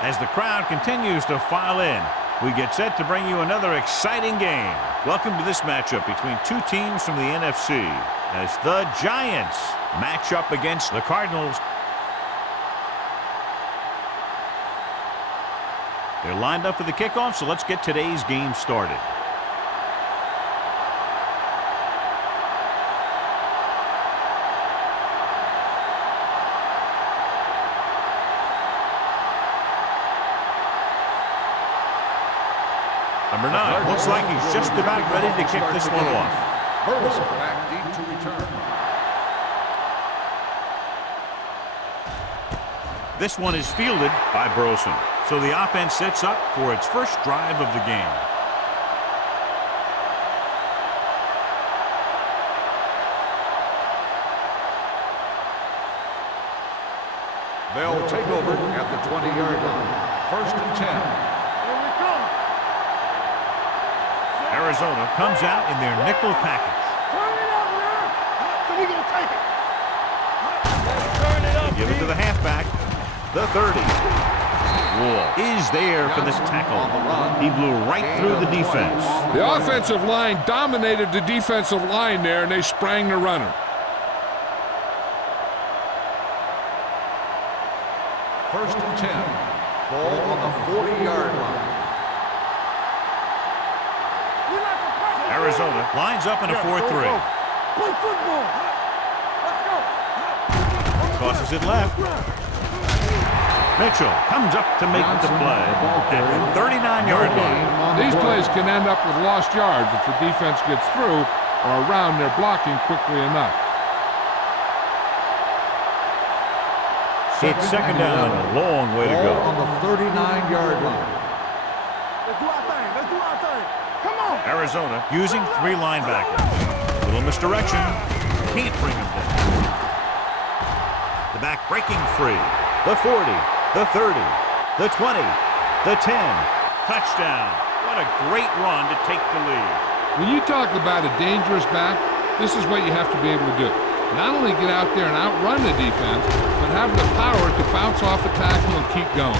As the crowd continues to file in, we get set to bring you another exciting game. Welcome to this matchup between two teams from the NFC as the Giants match up against the Cardinals. They're lined up for the kickoff, so let's get today's game started. Number 9 looks like he's just about ready to kick this one off. Back deep to return. This one is fielded by Burleson. So the offense sets up for its first drive of the game. They'll take over at the 20-yard line. 1st and 10. Arizona comes out in their nickel package. Give it to the halfback. The 30. Wall is there for the tackle. He blew right through the defense. The offensive line dominated the defensive line there, and they sprang the runner. First and 10. Ball on the 40-yard line. Arizona lines up in a 4-3. Play football. Let's go. Tosses it left. Mitchell comes up to make the play at the 39-yard line. These plays can end up with lost yards if the defense gets through or around their blocking quickly enough. It's second down and a long way to go. On the 39-yard line. Let's do our thing. Let's do our thing. Come on. Arizona using 3 linebackers. Little misdirection. Can't bring him down. The back breaking free. The 40, the 30, the 20, the 10. Touchdown. What a great run to take the lead. When you talk about a dangerous back, this is what you have to be able to do. Not only get out there and outrun the defense, but have the power to bounce off a tackle and keep going.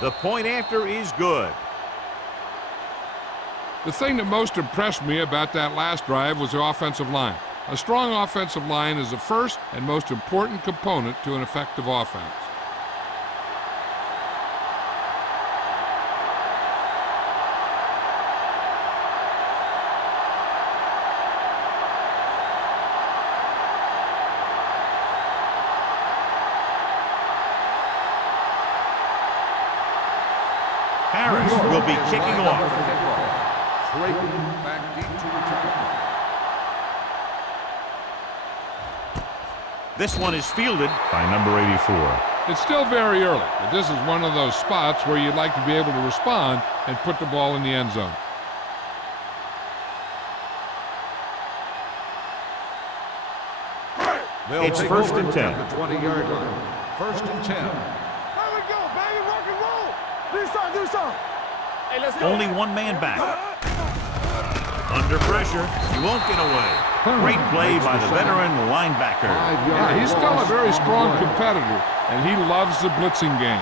The point after is good. The thing that most impressed me about that last drive was the offensive line. A strong offensive line is the first and most important component to an effective offense. Harris will be kicking off. Back deep to return. This one is fielded by number 84. It's still very early, but this is one of those spots where you'd like to be able to respond and put the ball in the end zone. It's 1st and 10. At the 20-yard line. 1st and 10. There we go, baby. Rock and roll. Do something. Do something. Hey, let's go. Only one man back. Under pressure, he won't get away. Great play by the veteran linebacker. Yeah, he's still a very strong competitor, and he loves the blitzing game.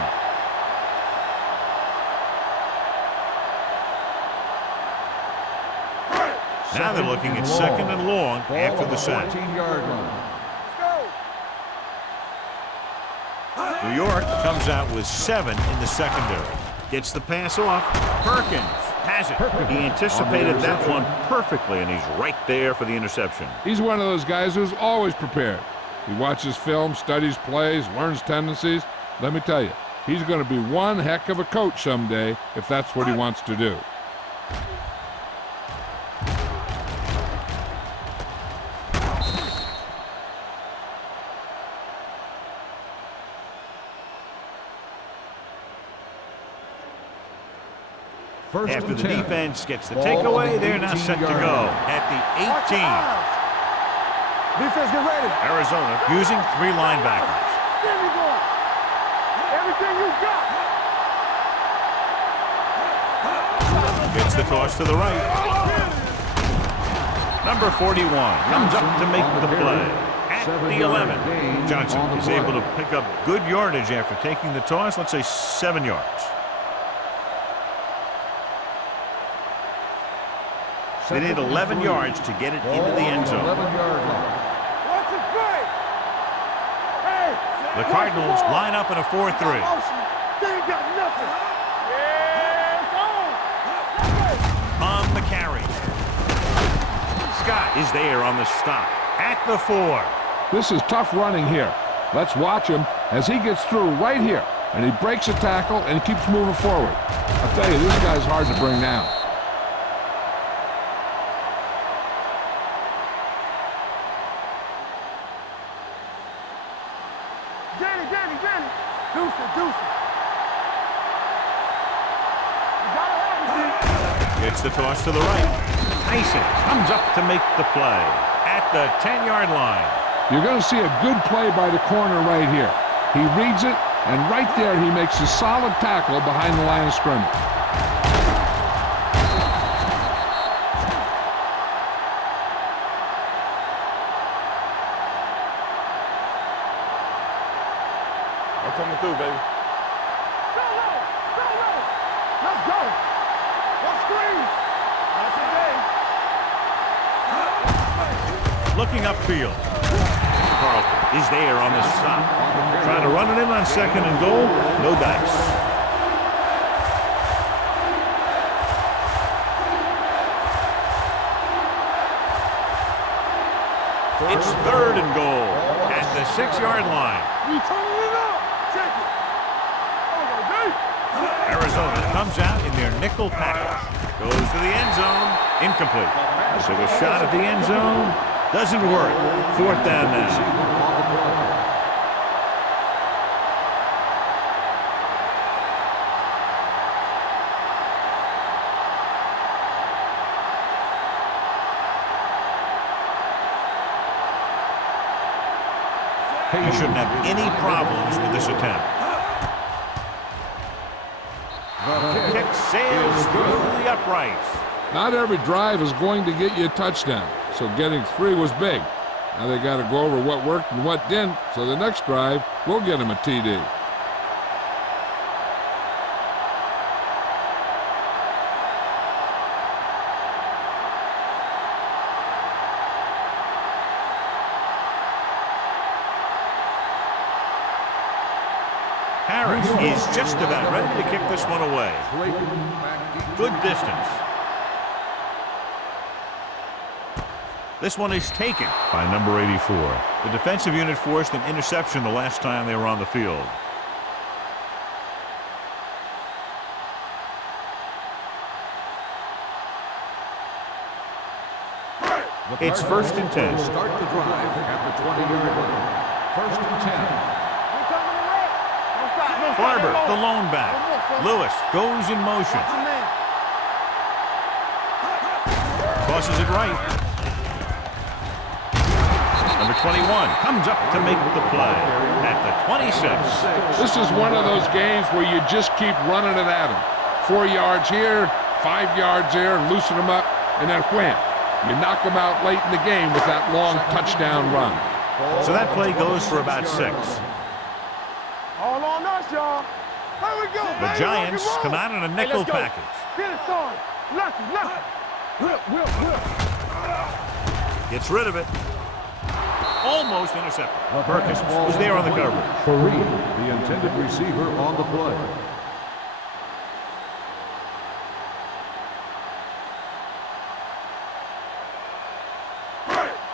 Now they're looking at 2nd and long after the sack. 14-yard line. New York comes out with 7 in the secondary. Gets the pass off. Perkins has it. He anticipated that one perfectly, and he's right there for the interception. He's one of those guys who's always prepared. He watches film, studies plays, learns tendencies. Let me tell you, he's going to be one heck of a coach someday if that's what he wants to do. First After and the 10. defense gets the Ball takeaway, on the they're now set to 18-yard go line. at the Watch your 18. eyes. Defense, get ready. Arizona using 3 linebackers. There we go. Everything you got. Gets the toss to the right. Number 41 comes up to make the play. At the 11, Johnson is able to pick up good yardage after taking the toss, let's say 7 yards. They need 11 yards to get it into the end zone. 11-yard line. Watch it play. Hey. The Cardinals line up in a 4-3. They ain't got nothing. Yeah, it's on. On the carry. Scott is there on the stop. At the 4. This is tough running here. Let's watch him as he gets through right here. And he breaks a tackle and he keeps moving forward. I'll tell you, this guy's hard to bring down. Danny. Deuce it. You gotta have it, Gets the toss to the right. Tyson comes up to make the play. At the 10-yard line. You're going to see a good play by the corner right here. He reads it, and right there he makes a solid tackle behind the line of scrimmage. I'm coming through, baby. Go low. Let's go. Let's screen. That's a day. Looking upfield. Carlton is there on the stop. Trying to run it in on 2nd and goal. No dice. It's 3rd and goal at the 6-yard line. We turning it up. Check it. Oh, Arizona comes out in their nickel package. Goes to the end zone. Incomplete. Took a shot at the end zone. Doesn't work. 4th down now. He shouldn't have any problems with this attempt. The kick sails through the uprights. Not every drive is going to get you a touchdown, so getting 3 was big. Now they got to go over what worked and what didn't, so the next drive will get him a TD. Harris is just about ready to kick this one away. Good distance. This one is taken by number 84. The defensive unit forced an interception the last time they were on the field. It's 1st and 10. Start the drive at the 20-yard line. 1st and 10. Barber, the lone back. Lewis goes in motion. Tosses it right. Number 21 comes up to make the play at the 26. This is one of those games where you just keep running it at him. 4 yards here, 5 yards there, and loosen them up, and then wham. You knock them out late in the game with that long touchdown run. So that play goes for about 6. All on us, y'all. Here we go, The Giants come out in a nickel package. Get it started. Lucky. Whip. Gets rid of it. Almost intercepted. Perkins was there on the coverage. Fareed, the intended receiver, on the play.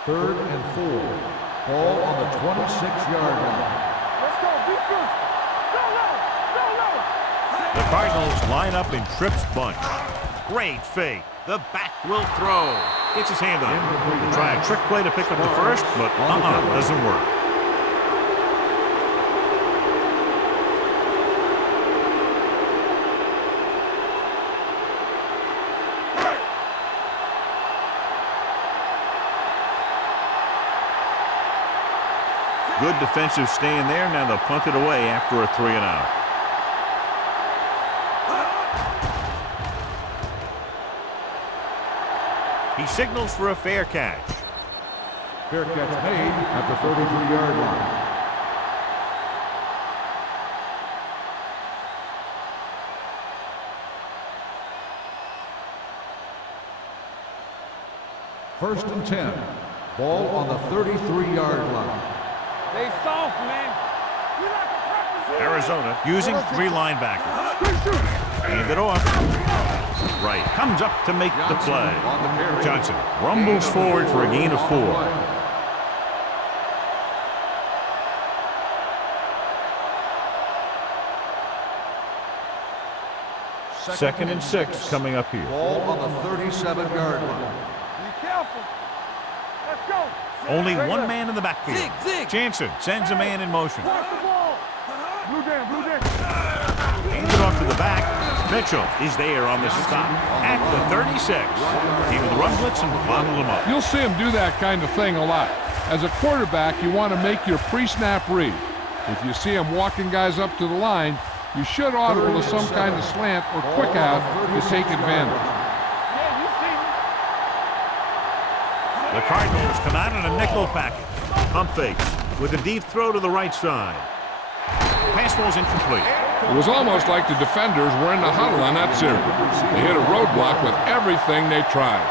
Third and 4. Ball on the 26-yard line. Let's go. Be good. Go low. The Cardinals line up in Tripp's bunch. Great fake. The back will throw. Gets his hand on it. He'll try a trick play to pick up the first, but doesn't work. Good defensive stand there. Now they'll punt it away after a 3-and-out. He signals for a fair catch. Fair catch made at the 33-yard line. First and 10. Ball on the 33-yard line. They soft, man. Arizona using 3 linebackers. Hand it off. Right. Comes up to make the play. Johnson rumbles forward for a gain of 4. Second and 6 coming up here. Ball on the 37-yard line. Be careful. Let's go. Only one man in the backfield. Jansen sends a man in motion. Watch the ball. Blue down, blue down. Hands it off to the back. Mitchell is there on the stop at the 36. He will run blitz and bottle him up. You'll see him do that kind of thing a lot. As a quarterback, you want to make your pre-snap read. If you see him walking guys up to the line, you should audible to some kind of slant or quick out to take advantage. Yeah, you see me. The Cardinals come out in a nickel package. Pump fakes with a deep throw to the right side. Pass ball's incomplete. It was almost like the defenders were in the huddle on that series. They hit a roadblock with everything they tried.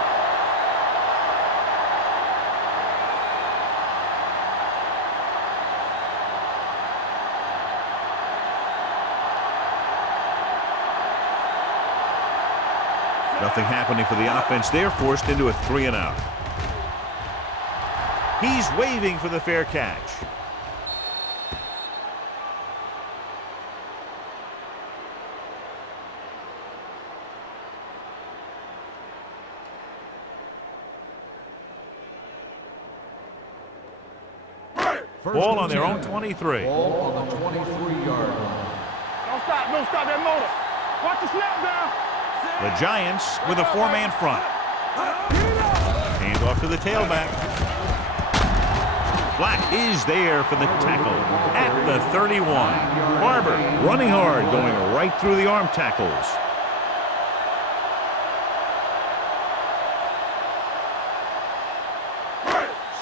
Nothing happening for the offense. They're forced into a 3-and-out. He's waving for the fair catch. Ball on their own 23. Ball on the 23-yard line. Don't stop that motor. Watch the snap down. The Giants with a 4-man front. Hand off to the tailback. Black is there for the tackle at the 31. Barber running hard, going right through the arm tackles.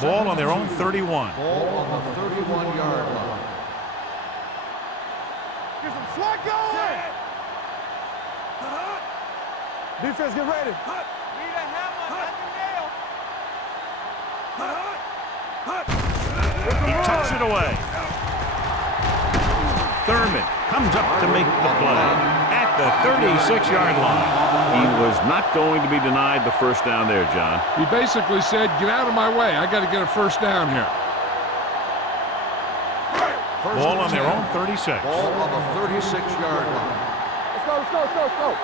Ball on their own 31. Ball on the 31-yard line. Get some slack going. Defense, get ready. Need a hammer, not the nail. He tucks it away. Thurman comes up to make the play at the 36-yard line. He was not going to be denied the first down there, John. He basically said, get out of my way. I got to get a first down here. Ball on their own 36. Ball on the 36-yard line. Let's go, let's go, let's go, let's go.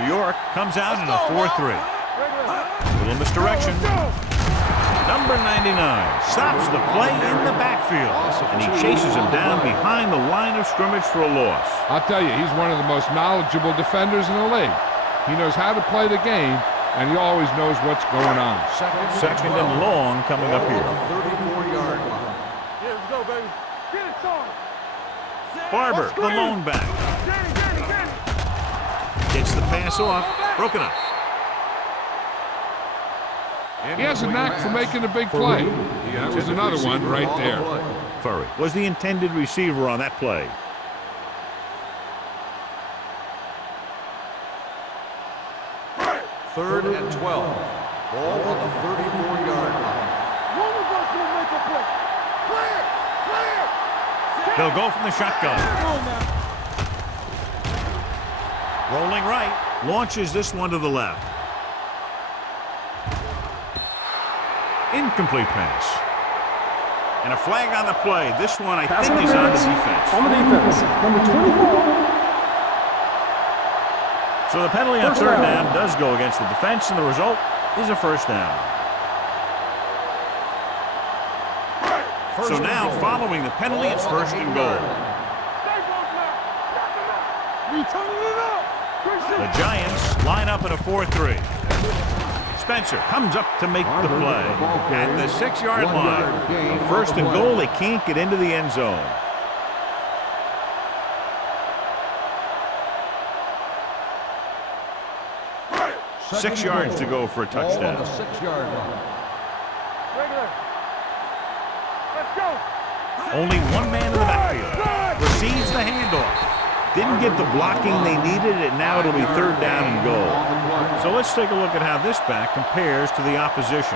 New York comes out in a 4-3. Little misdirection. Number 99 stops the play in the backfield, and he chases him down behind the line of scrimmage for a loss. I'll tell you, he's one of the most knowledgeable defenders in the league. He knows how to play the game, and he always knows what's going on. Second and long coming up here. 34-yard line. Yeah, let's go, baby. Get it, son. Barber, the lone back. Danny. Gets the pass off. Broken up. He has a knack for making a big play. That was another one right there. Furry was the intended receiver on that play. Third and 12. Ball on the 34-yard line. One of us will make a play. Clear. They'll go from the shotgun. Come on now. Rolling right. Launches this one to the left. Incomplete pass. And a flag on the play. This one, I think, is on the defense. On the defense, number 24. So the penalty on third down does go against the defense, and the result is a first down. So now, following the penalty, it's first and goal. We turning it up. The Giants line up in a 4-3. Spencer comes up to make the play at the 6-yard line. A first and goal, they can't get into the end zone. Six yards to go for a touchdown. On the 6-yard line. Regular. Let's go. Only one man in the backfield. Receives the handoff. Didn't get the blocking they needed, and now it'll be third down and goal. So let's take a look at how this back compares to the opposition.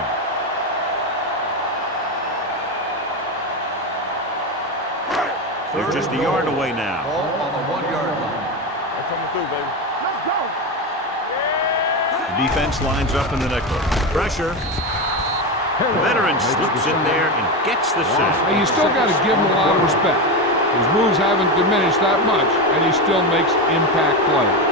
They're just a yard away now. Ball on the 1-yard line. They're coming through, baby. Let's go. The defense lines up in the nickel. Pressure. The veteran slips in there and gets the sack. Hey, you still got to give him a lot of respect. His moves haven't diminished that much, and he still makes impact plays.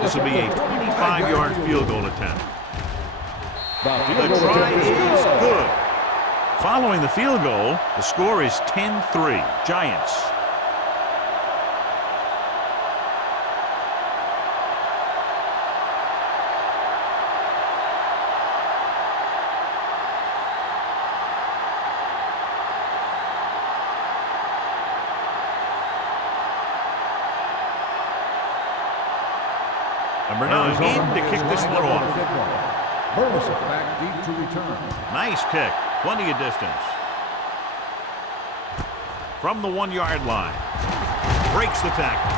This will be a 25-yard field goal attempt. The try is good. Following the field goal, the score is 10-3, Giants. Number 9 in to kick this one off. Burleson back deep to return. Nice kick. Plenty of distance. From the 1-yard line. Breaks the tackle.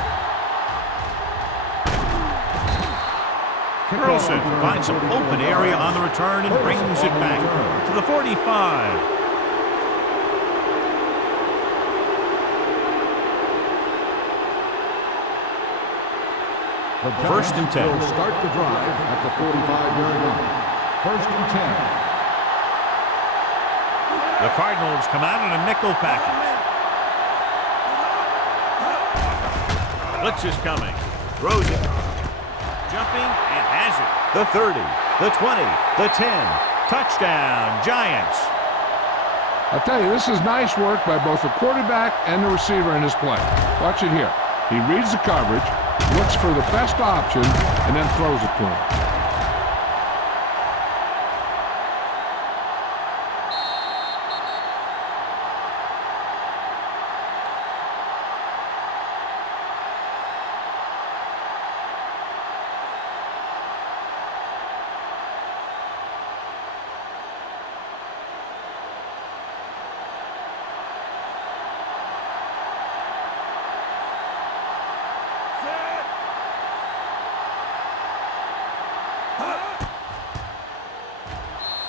Burleson finds some open area on the return and brings it back to the 45. First and 10. Will start the drive at the 45-yard line. First and 10. The Cardinals come out in a nickel package. Blitz is coming. Throws it. Jumping and has it. The 30, the 20, the 10. Touchdown, Giants. I'll tell you, this is nice work by both the quarterback and the receiver in his play. Watch it here. He reads the coverage, looks for the best option, and then throws it to him.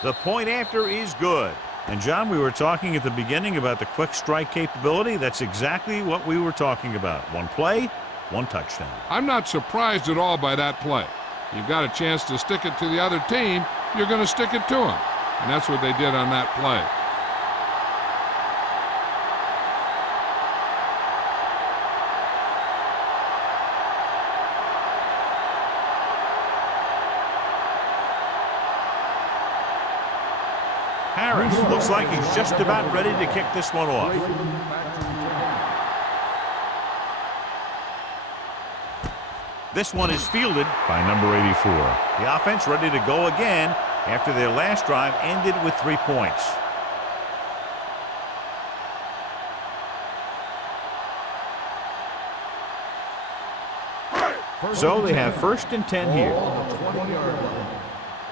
The point after is good. And John, we were talking at the beginning about the quick strike capability. That's exactly what we were talking about. One play, one touchdown. I'm not surprised at all by that play. You've got a chance to stick it to the other team, you're going to stick it to them. And that's what they did on that play. Harris looks like he's just about ready to kick this one off. This one is fielded by number 84. The offense ready to go again after their last drive ended with 3 points. So they have first and 10 here.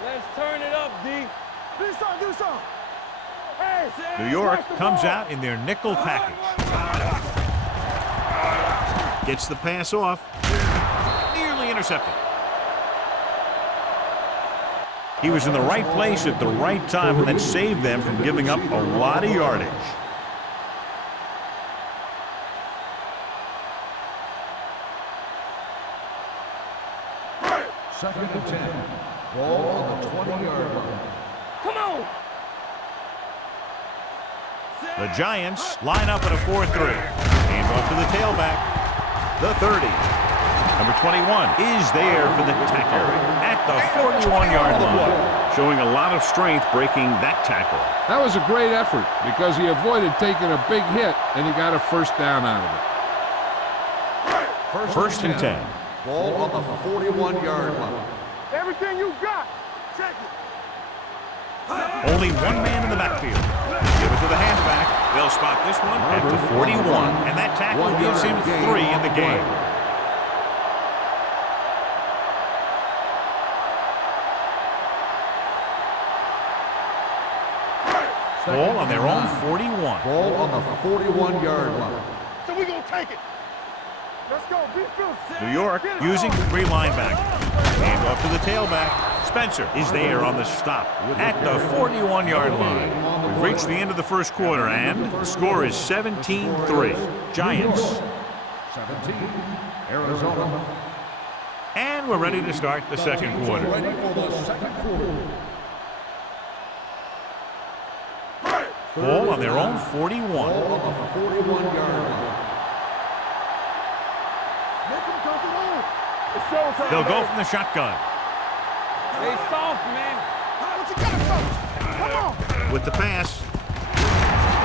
Let's turn it up, D. Do something, do something. Hey, New York comes out in their nickel package. Gets the pass off. Nearly intercepted. He was in the right place at the right time, and that saved them from giving up a lot of yardage. Second and 10. Ball on the 20-yard line. come on. The Giants line up at a 4-3. Hand off to the tailback. The 30. Number 21 is there for the tackle at the 41-yard line. Showing a lot of strength breaking that tackle. That was a great effort because he avoided taking a big hit, and he got a first down out of it. First and 10. Ball on the 41-yard line. Everything you got. Check it. Only one man in the backfield. Give it to the halfback. They'll spot this one at the 41, and that tackle gives him 3 in the game. Ball on their own 41. Ball on the 41-yard line. So we're going to take it. Let's go. New York using 3 linebackers. Hand off to the tailback. Spencer is there on the stop at the 41-yard line. We've reached the end of the first quarter, and the score is 17-3. Giants. 17, Arizona. And we're ready to start the second quarter. Ready for the second quarter. Ball on their own 41. Ball on the 41-yard line. They'll go from the shotgun. Stay soft, man. What you got, coach? Come on. With the pass,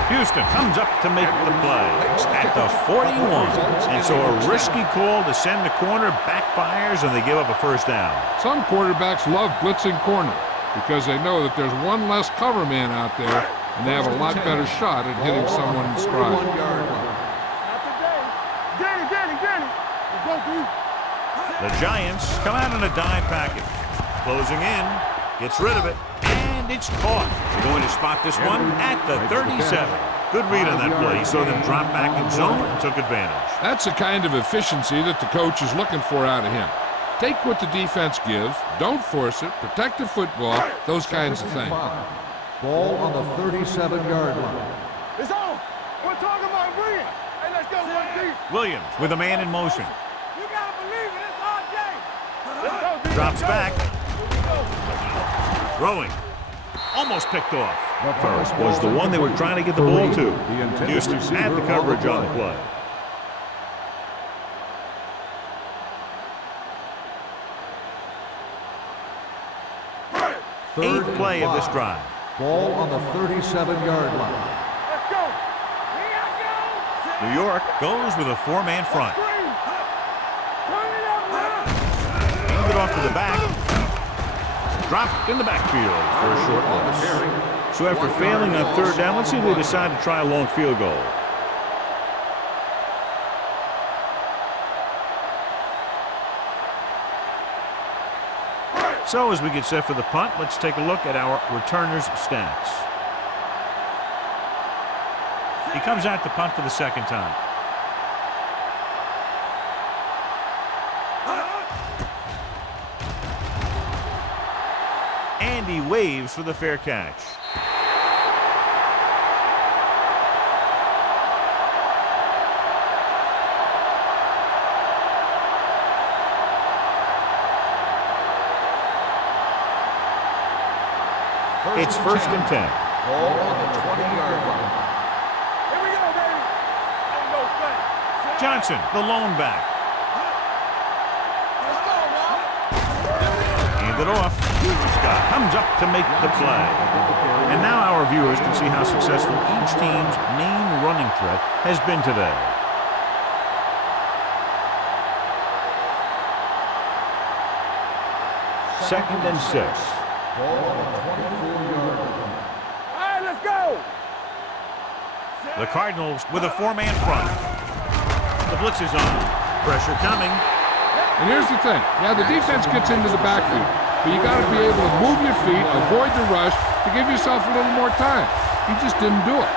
Houston comes up to make the play at the 41. And so a risky call to send the corner backfires, and they give up a first down. Some quarterbacks love blitzing corner because they know that there's one less cover man out there, and they have a lot better shot at hitting someone in stride. Not today. Danny. Let's go, dude. The Giants come out in a dime package. Closing in, gets rid of it, and it's caught. They're going to spot this one at the 37. Good read on that play. He saw them drop back in zone and took advantage. That's the kind of efficiency that the coach is looking for out of him. Take what the defense gives, don't force it, protect the football, those kinds of things. Ball on the 37-yard line. It's on. We're talking about bringing. Hey, let's go, one deep. Williams with a man in motion. You got to believe it. It's our game. Let's go, D. Drops back. Throwing. Almost picked off. First was the one they were trying to get the ball to. Houston had the coverage on the play. Eighth play of this drive. Ball on the 37-yard line. Let's go. Here I go. New York goes with a 4-man front. Turn it up, man. Hand it off to the back. Dropped in the backfield for a short loss. So after failing on third down, let's see if they decide to try a long field goal. So as we get set for the punt, let's take a look at our returners' stats. He comes out to punt for the second time. And he waves for the fair catch. It's first and 10. Ball on the 20-yard line. Here we go, baby. Ain't no thing. Johnson, the lone back. Let's go, y'all. Hand it off. Scott comes up to make the play. And now our viewers can see how successful each team's main running threat has been today. Second and 6. Ball on the 24-yard line. All right, let's go. The Cardinals with a 4-man front. The blitz is on. Pressure coming. And here's the thing. Yeah, the defense gets into the backfield, but you got to be able to move your feet, avoid the rush, to give yourself a little more time. He just didn't do it.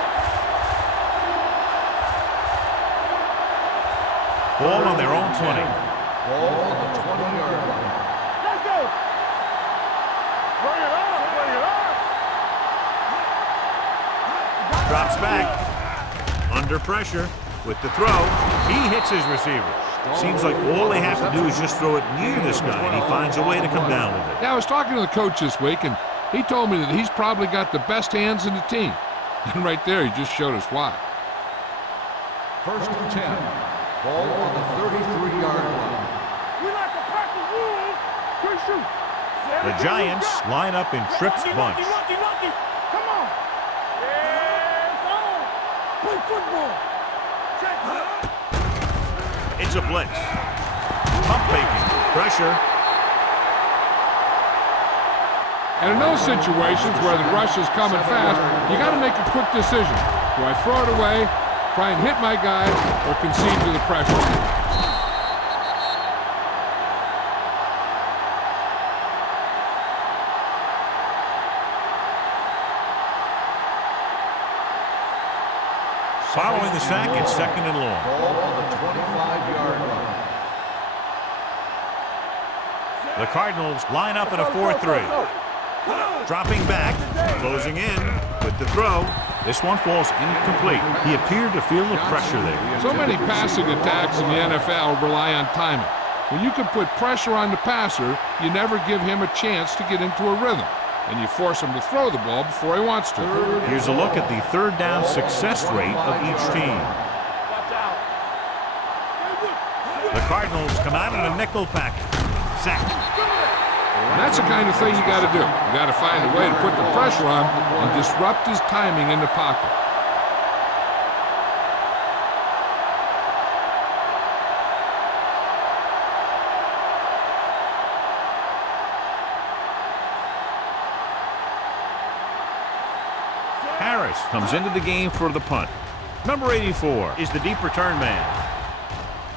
Ball on their own 20. Ball on the 20-yard line. Let's go. Bring it on. Drops back. Under pressure with the throw. He hits his receiver. Seems like all they have to do is just throw it near this guy, and he finds a way to come down with it. Yeah, I was talking to the coach this week, and he told me that he's probably got the best hands in the team. And right there, he just showed us why. First and 10. Ball on the 33-yard line. We like to practice rules. Good shoot. The Giants line up in trips bunch. Lucky. Come on. Yeah, it's on. Play football. Check. It's a blitz. Pump faking. Pressure. And in those situations where the rush is coming fast, you got to make a quick decision. Do I throw it away, try and hit my guy, or concede to the pressure? Following the sack, it's second and long. Ball on the 25-yard line. The Cardinals line up in a 4-3. Dropping back, closing in with the throw. This one falls incomplete. He appeared to feel the pressure there. So many passing attacks in the NFL rely on timing. When you can put pressure on the passer, you never give him a chance to get into a rhythm, and you force him to throw the ball before he wants to. Here's a look at the third down success rate of each team. The Cardinals come out in a nickel package. Sack. And that's the kind of thing you got to do. You got to find a way to put the pressure on and disrupt his timing in the pocket. Harris comes into the game for the punt. Number 84 is the deep return man.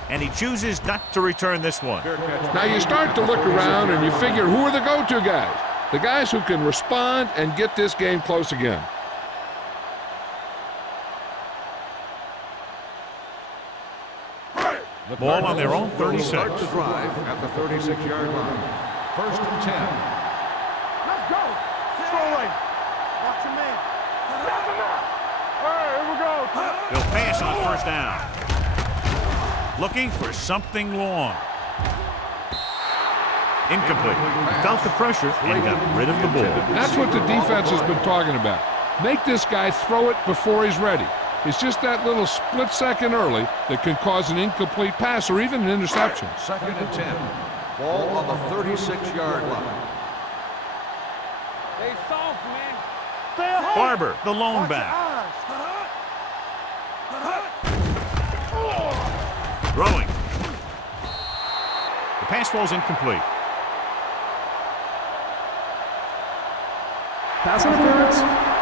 And he chooses not to return this one. Now you start to look around and you figure, who are the go-to guys? The guys who can respond and get this game close again. The Ball on their own 36. Start the drive at the 36-yard line. First and 10. Let's go. Throw right. Watch your man. Stop him out. All right, here we go. He'll pass on first down. Looking for something long. Incomplete. He felt the pressure and got rid of the ball. That's what the defense has been talking about. Make this guy throw it before he's ready. It's just that little split second early that can cause an incomplete pass or even an interception. Second and 10. Ball on the 36-yard line. Stay soft, man. Stay at home. Barber, the lone back. Throwing. The pass falls incomplete. Pass interference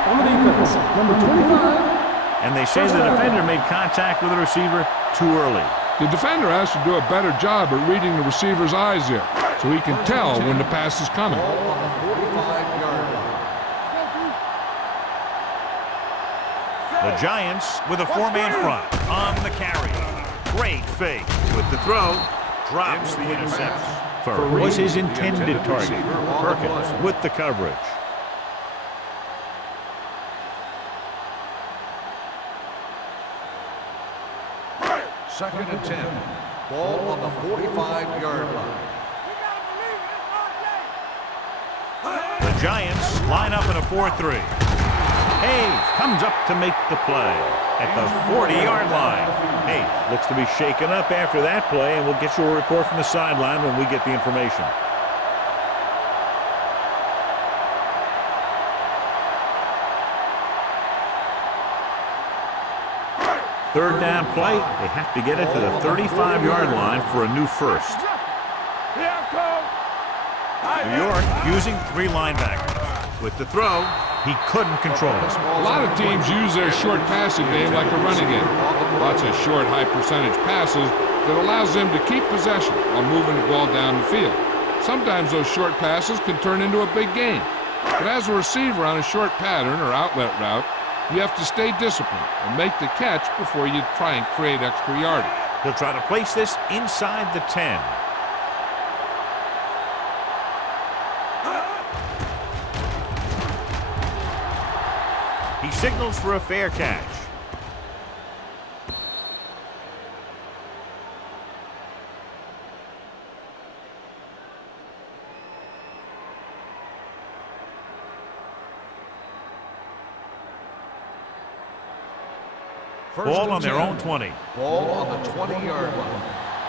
on the defense. Number 25. And they say the defender made contact with the receiver too early. The defender has to do a better job at reading the receiver's eyes there, so he can tell when the pass is coming. Ball on the 45-yard line. The Giants with a four-man front on the carry. Great fake with the throw. Drops the interception. Furr was his intended target. Perkins with the coverage. Second and 10. Ball on the 45-yard line. The Giants line up in a 4-3. Hayes comes up to make the play at the 40-yard line. Hayes looks to be shaken up after that play, and we'll get you a report from the sideline when we get the information. Third down play, they have to get it to the 35-yard line for a new first. New York using three linebackers. With the throw, he couldn't control it. A lot of teams use their short passing game like a running game. Lots of short, high-percentage passes that allows them to keep possession while moving the ball down the field. Sometimes those short passes can turn into a big game. But as a receiver on a short pattern or outlet route, you have to stay disciplined and make the catch before you try and create extra yardage. He'll try to place this inside the 10. He signals for a fair catch. First Ball and on their 10. own 20. Ball on the 20-yard line.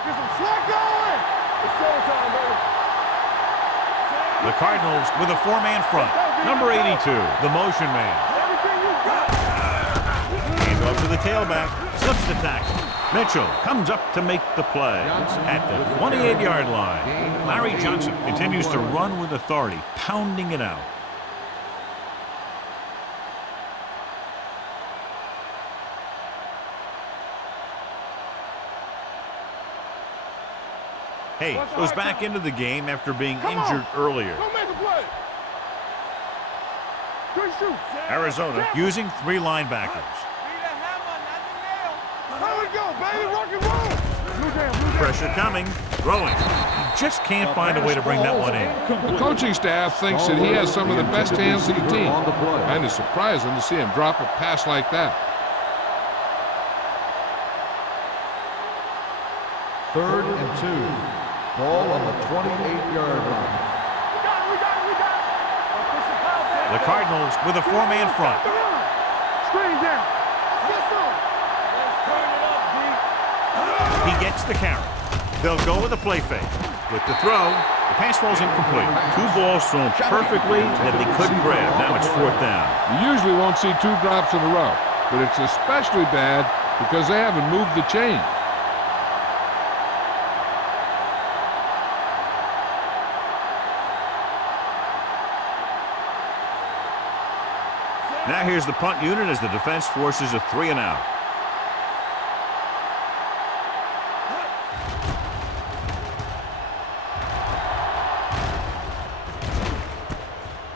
Get some slack going. It's showtime, baby. The Cardinals with a four-man front. Number 82, the motion man. Everything you got. Hands off to the tailback. Slips the tackle. Mitchell comes up to make the play at the 28-yard line. Larry Johnson continues to run with authority, pounding it out. Hayes goes back into the game after being injured earlier. Go make a play. Good shoot. Arizona using three linebackers. There we go, baby. Rock and roll. Blue jam, blue jam. Pressure coming. Throwing. He just can't find a way to bring that one in. The coaching staff thinks that he has some of the best hands of the team. And it's surprising to see him drop a pass like that. Third and 2. Ball on the 28-yard line. We got it. The Cardinals with a four-man front. Screen down. Yes, sir. Let's turn it up, D. He gets the carry. They'll go with a play fake. With the throw, the pass falls incomplete. Two balls thrown perfectly that they couldn't grab. Now it's fourth down. You usually won't see two drops in a row, but it's especially bad because they haven't moved the chain. Now here's the punt unit as the defense forces a 3-and-out.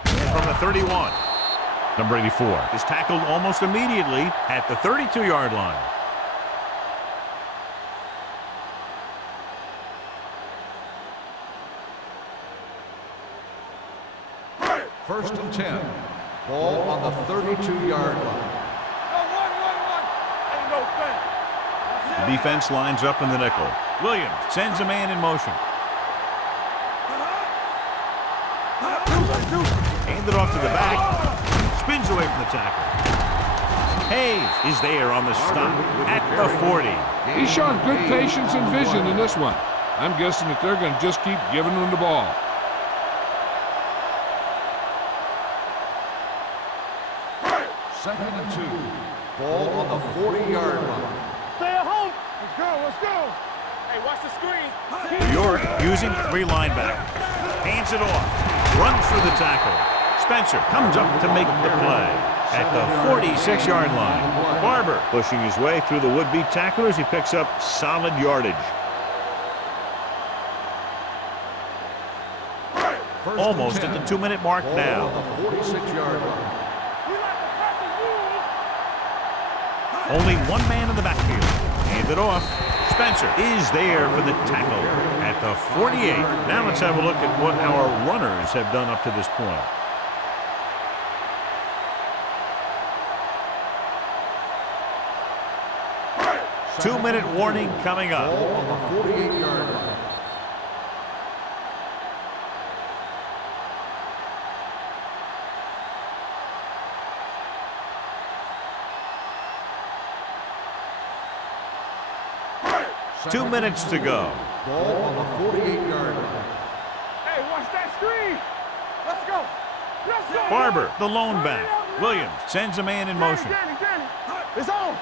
And from the 31, number 84 is tackled almost immediately at the 32-yard line. First and 10. Ball on the 32-yard line. Ain't no thing. The defense lines up in the nickel. Williams sends a man in motion. Handed off to the back. Spins away from the tackle. Hayes is there on the stop at the 40. He's shown good patience and vision in this one. I'm guessing that they're going to just keep giving him the ball. Second and 2. Ball on the 40-yard line. Stay at home. Let's go. Let's go. Hey, watch the screen. New York using three linebackers. Hands it off. Runs through the tackle. Spencer comes up to make the play at the 46-yard line. Barber pushing his way through the would-be tacklers. He picks up solid yardage. Almost at the 2-minute mark now. On the 46-yard line. Only one man in the backfield. Hand it off. Spencer is there for the tackle at the 48. Now let's have a look at what our runners have done up to this point. Two-minute warning coming up. Ball on the 48-yard line. Two minutes to go. Ball on the 48-yard line. Hey, watch that screen. Let's go. Let's go. Barber, the lone back. Williams sends a man in motion. Danny. It's on.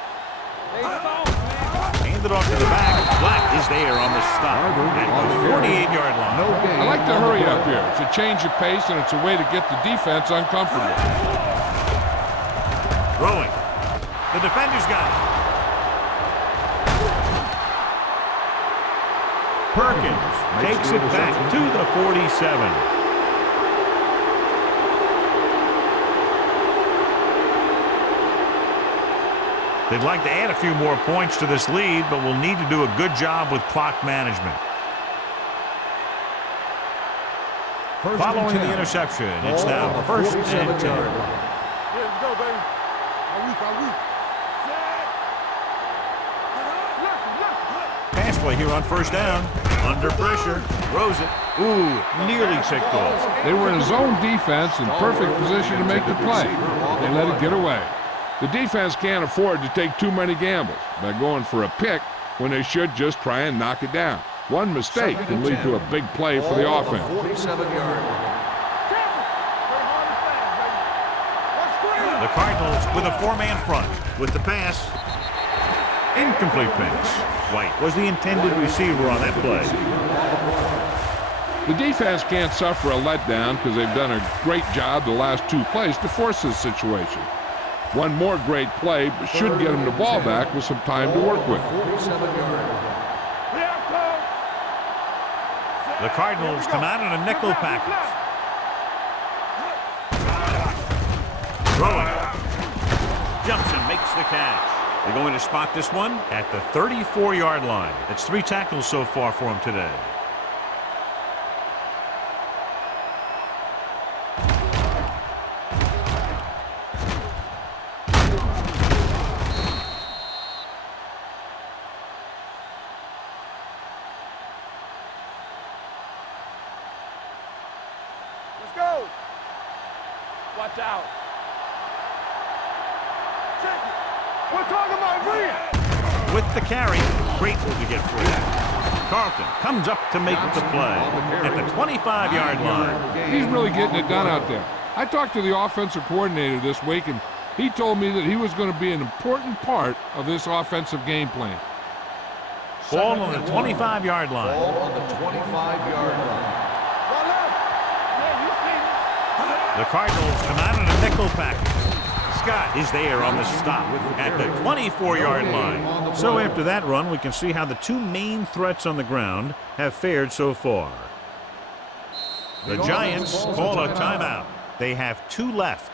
Handed off to the back. Black is there on the stop at the 48-yard line. No gain. I like to hurry up here. It's a change of pace, and it's a way to get the defense uncomfortable. Throwing. The defender's got it. Perkins takes it back to the 47. They'd like to add a few more points to this lead, but will need to do a good job with clock management. Following the interception, it's now first and 10. Yeah, let's go, baby. I'm weak. Pass play here on first down. Under pressure. Throws it. Ooh, nearly picked off. They were in a zone defense in perfect position to make the play. They let it get away. The defense can't afford to take too many gambles by going for a pick when they should just try and knock it down. One mistake can lead to a big play for the offense. 47-yard line. The Cardinals with a four-man front. With the pass, incomplete pass. White was the intended receiver on that play. The defense can't suffer a letdown because they've done a great job the last two plays to force this situation. One more great play should get them the ball back with some time to work with. 47-yard line. The Cardinals come out in a nickel package. Throwing. Jumps and makes the catch. They're going to spot this one at the 34-yard line. That's 3 tackles so far for him today. Let's go. Watch out. Check it. We're talking about Rhea. With the carry, grateful to get free. Carlton comes up to make the play at the 25-yard line. He's really getting it done out there. I talked to the offensive coordinator this week, and he told me that he was going to be an important part of this offensive game plan. Ball on the 25-yard line. Ball on the 25-yard line. The Cardinals come out in a nickel package. Scott is there on the stop at the 24-yard line. So after that run, we can see how the two main threats on the ground have fared so far. The Giants call a timeout. They have 2 left.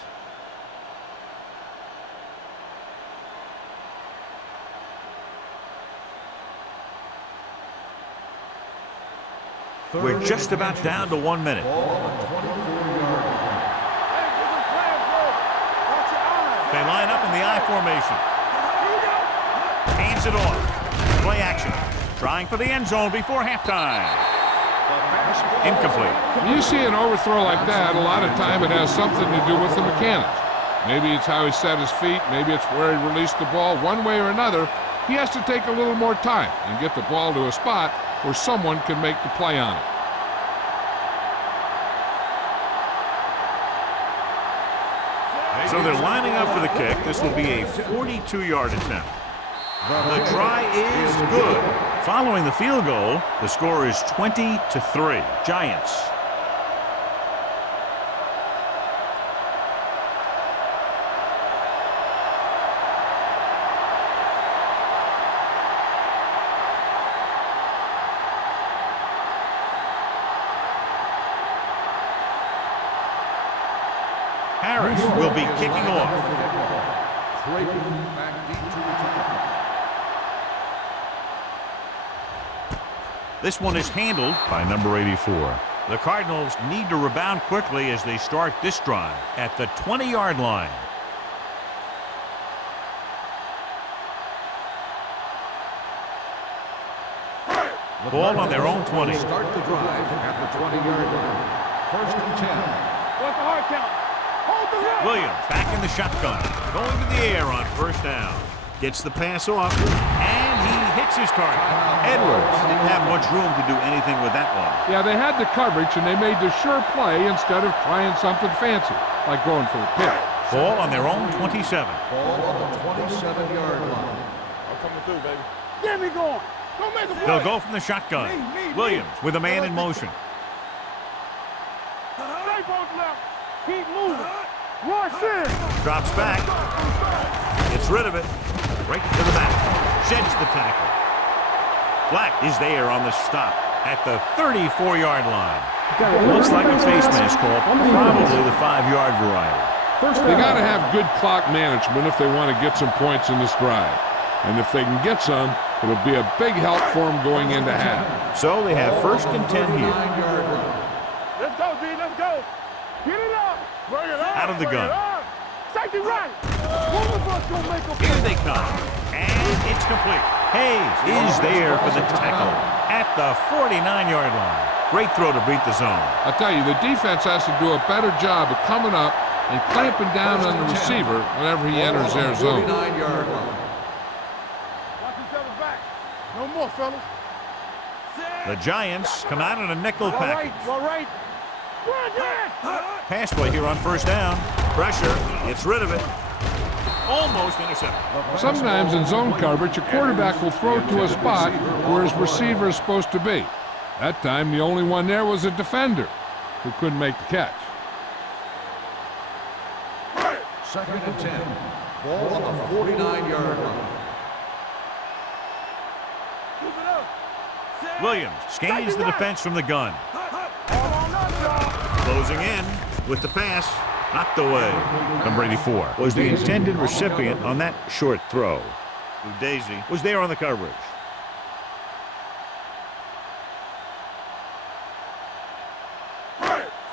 We're just about down to 1 minute. Ball on the 24-yard line. They line up in the I formation. Hands it off. Play action. Trying for the end zone before halftime. Incomplete. When you see an overthrow like that, a lot of time it has something to do with the mechanics. Maybe it's how he set his feet. Maybe it's where he released the ball. One way or another, he has to take a little more time and get the ball to a spot where someone can make the play on it. So they're lining up for the kick. This will be a 42-yard attempt. The try is good. Following the field goal, the score is 20-3. Giants. Harris will be kicking off. Back deep to return. This one is handled by number 84. The Cardinals need to rebound quickly as they start this drive at the 20-yard line. Ball on their own 20. Start the drive at the 20-yard line. 1st and 10. What's the hard count? Hold the line. Williams back in the shotgun, going to the air on 1st down. Gets the pass off, and he hits his target. Edwards didn't have much room to do anything with that one. Yeah, they had the coverage, and they made the sure play instead of trying something fancy, like going for a pick. Ball on their own 27. Ball on the 27-yard line. I'm coming through, baby. Get me going. Don't make a play. They'll go from the shotgun. Williams with a man in motion. Stay both left. Keep moving. Rush in. Drops back. Gets rid of it. Right to the back. Sheds the tackle. Black is there on the stop at the 34-yard line. Looks like a face mask call, probably the 5-yard variety. They got to have good clock management if they want to get some points in this drive. And if they can get some, it'll be a big help for them going into half. So they have 1st and 10 here. 9-yard line. Let's go, D. Let's go. Get it up. Bring it up. Out of the Bring gun. it up. Safety right. One of us gonna make a Here play. they come. And it's complete. Hayes is there for the tackle at the 49-yard line. Great throw to beat the zone. I'll tell you, the defense has to do a better job of coming up and clamping down on the receiver whenever he enters their zone. 49-yard line. Watch each other back. No more, fellas. The Giants come out in a nickel package. All right. Pass play here on first down. Pressure, gets rid of it. Almost intercepted. Sometimes in zone coverage, a quarterback will throw to a spot where his receiver is supposed to be. That time, the only one there was a defender who couldn't make the catch. 2nd and 10. Ball on the 49-yard line. Williams scans the defense from the gun. Closing in with the pass. Knocked away. Number 84 was the intended recipient on that short throw. Udeze was there on the coverage.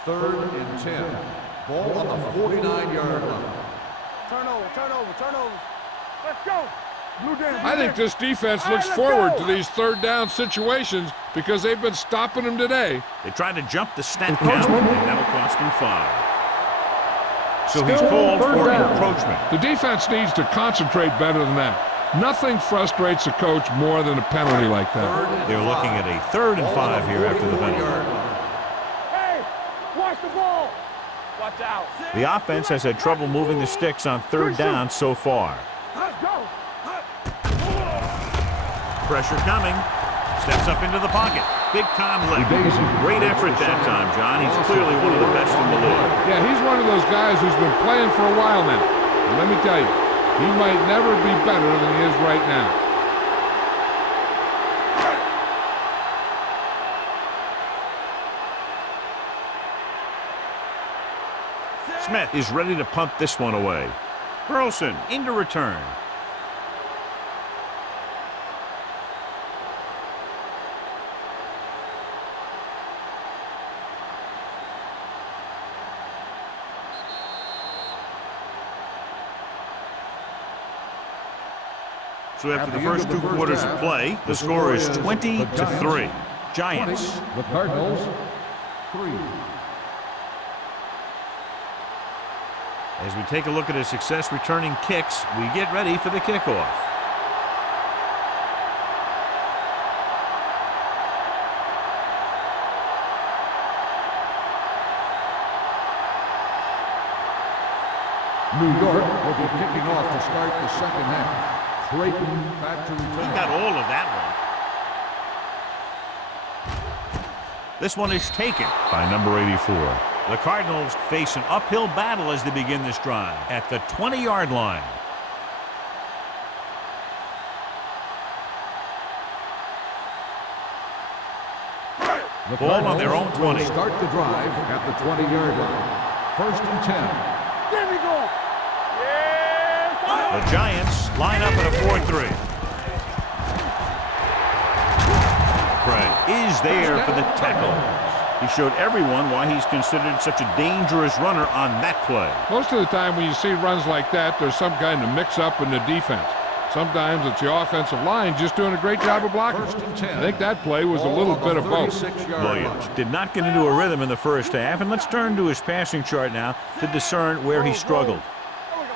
Third and 10. Ball on the 49-yard line. Turnover. Let's go. Blue Jays. I think this defense looks forward to these third down situations because they've been stopping them today. They tried to jump the stat count, and that'll cost him 5. So he's called for encroachment. The defense needs to concentrate better than that. Nothing frustrates a coach more than a penalty like that. They're looking at a 3rd and 5 here after the penalty. Hey, watch the ball. Watch out. The offense has had trouble moving the sticks on 3rd down so far. Let's go. Pressure coming. Steps up into the pocket. Big time lift. Great effort that time, John. He's clearly one of the best in the league. Yeah, he's one of those guys who's been playing for a while now. And let me tell you, he might never be better than he is right now. Smith is ready to punt this one away. Burleson into return. So after the first 2 quarters of play, the score is 20-3. Giants. The Cardinals, 3. As we take a look at his success returning kicks, we get ready for the kickoff. New York will be kicking off to start the second half. Creighton back to return. He got all of that one. This one is taken by number 84. The Cardinals face an uphill battle as they begin this drive at the 20-yard line. The Ball on their own 20. Start the drive at the 20-yard line. 1st and 10. There we go. Yes. The Giants line up in a 4-3. Craig is there for the tackle. He showed everyone why he's considered such a dangerous runner on that play. Most of the time when you see runs like that, there's some kind of mix-up in the defense. Sometimes it's the offensive line just doing a great job of blocking. 1st and 10. I think that play was a little bit of both. Williams did not get into a rhythm in the first half, and let's turn to his passing chart now to discern where he struggled.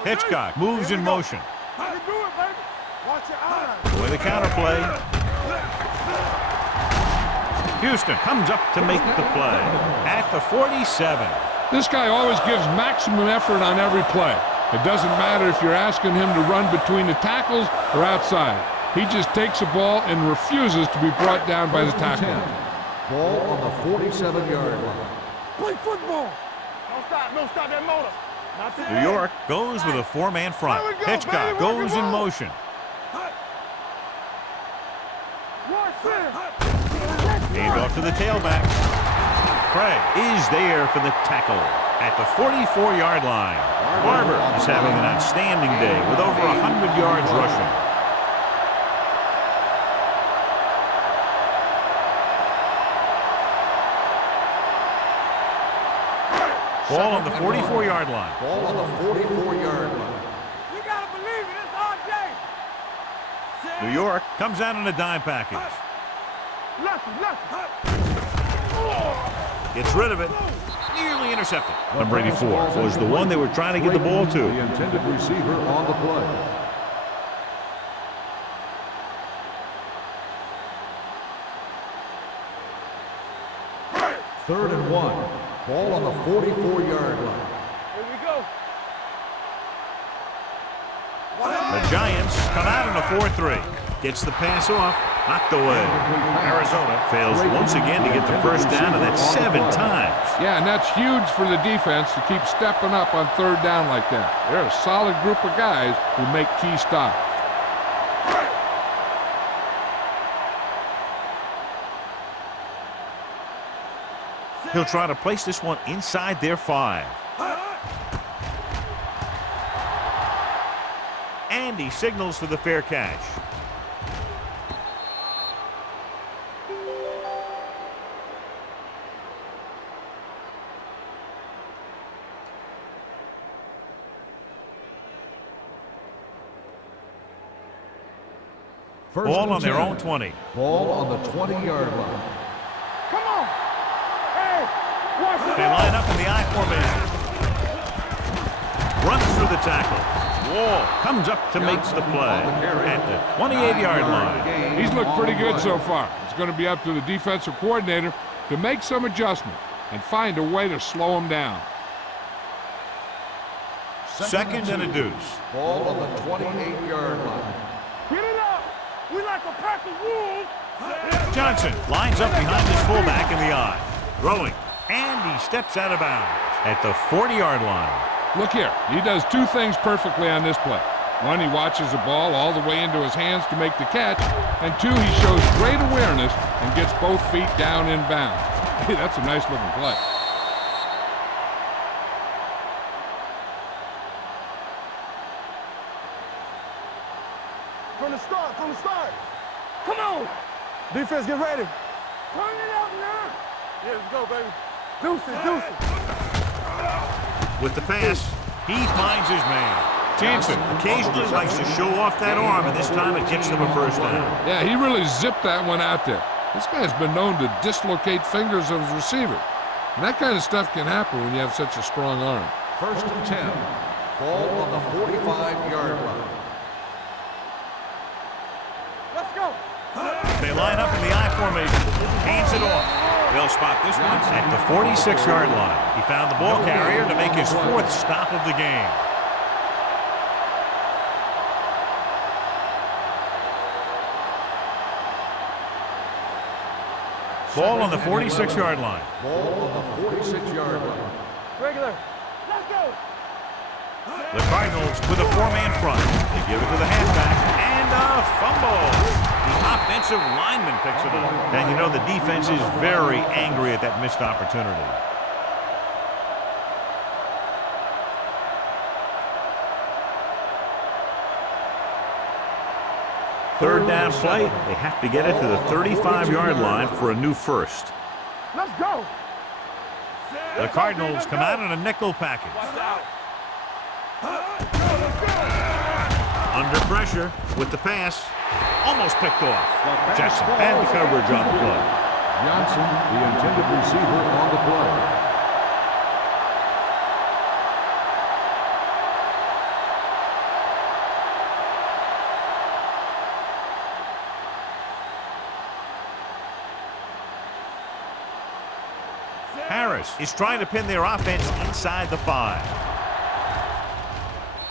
Hitchcock moves in motion. You can do it, baby. Watch your eyes. With a counterplay. Houston comes up to make the play at the 47. This guy always gives maximum effort on every play. It doesn't matter if you're asking him to run between the tackles or outside. He just takes the ball and refuses to be brought down by the tackle. Ball on the 47-yard line. Play football. Don't stop that motor. Not New York goes with a 4-man front. There we go, Hitchcock baby, rock goes and in roll. motion. Watch this. Hand off to the tailback. Craig is there for the tackle at the 44-yard line. Barber is having an outstanding day with over 100 yards rushing. Ball on the 44-yard line. Ball on the 44-yard line. You gotta believe it. It's our day. New York comes out in a dime package. Lefty. Gets rid of it. Nearly intercepted. Number 84 was the one they were trying to get the ball to. The intended receiver on the play. Third and 1. Ball on the 44-yard line. Here we go. The Giants come out in a 4-3. Gets the pass off, knocked away. Arizona fails once again to get the first down, and that's 7 times. Yeah, and that's huge for the defense to keep stepping up on third down like that. They're a solid group of guys who make key stops. He'll try to place this one inside their 5. And he signals for the fair catch. Ball on their own 20. Ball on the 20-yard line. Come on. Hey, watch it. They line up in the I formation. Runs through the tackle. Wall comes up to make the play at the 28-yard line. He's looked pretty good so far. It's going to be up to the defensive coordinator to make some adjustments and find a way to slow him down. Second and a deuce. Ball on the 28-yard line. Get it up. We like a pack of wolves. Johnson lines up behind his fullback in the I. Throwing. And he steps out of bounds at the 40-yard line. Look here. He does 2 things perfectly on this play. 1, he watches the ball all the way into his hands to make the catch. And 2, he shows great awareness and gets both feet down in bounds. Hey, that's a nice-looking play. From the start, from the start. Come on. Defense, get ready. Turn it up now. Yeah, let's go, baby. Deuces. With the pass, he finds his man. Jansen occasionally likes to show off that arm, and this time it gets them a first down. Yeah, he really zipped that one out there. This guy's been known to dislocate fingers of his receiver. And that kind of stuff can happen when you have such a strong arm. First and 10. Ball on the 45-yard line. Let's go. They line up in the I formation. Hands it off. They'll spot this one at the 46-yard line. He found the ball carrier to make his 4th stop of the game. Ball on the 46-yard line. Ball on the 46-yard line. Regular. Let's go. The Cardinals with a 4-man front. They give it to the halfback, and a fumble. The offensive lineman picks it up. And you know the defense is very angry at that missed opportunity. Third down play. They have to get it to the 35-yard line for a new first. Let's go. The Cardinals come out in a nickel package. Under pressure with the pass. Almost picked off. Jackson had the coverage on the play. Johnson, the intended receiver on the play. Harris is trying to pin their offense inside the 5.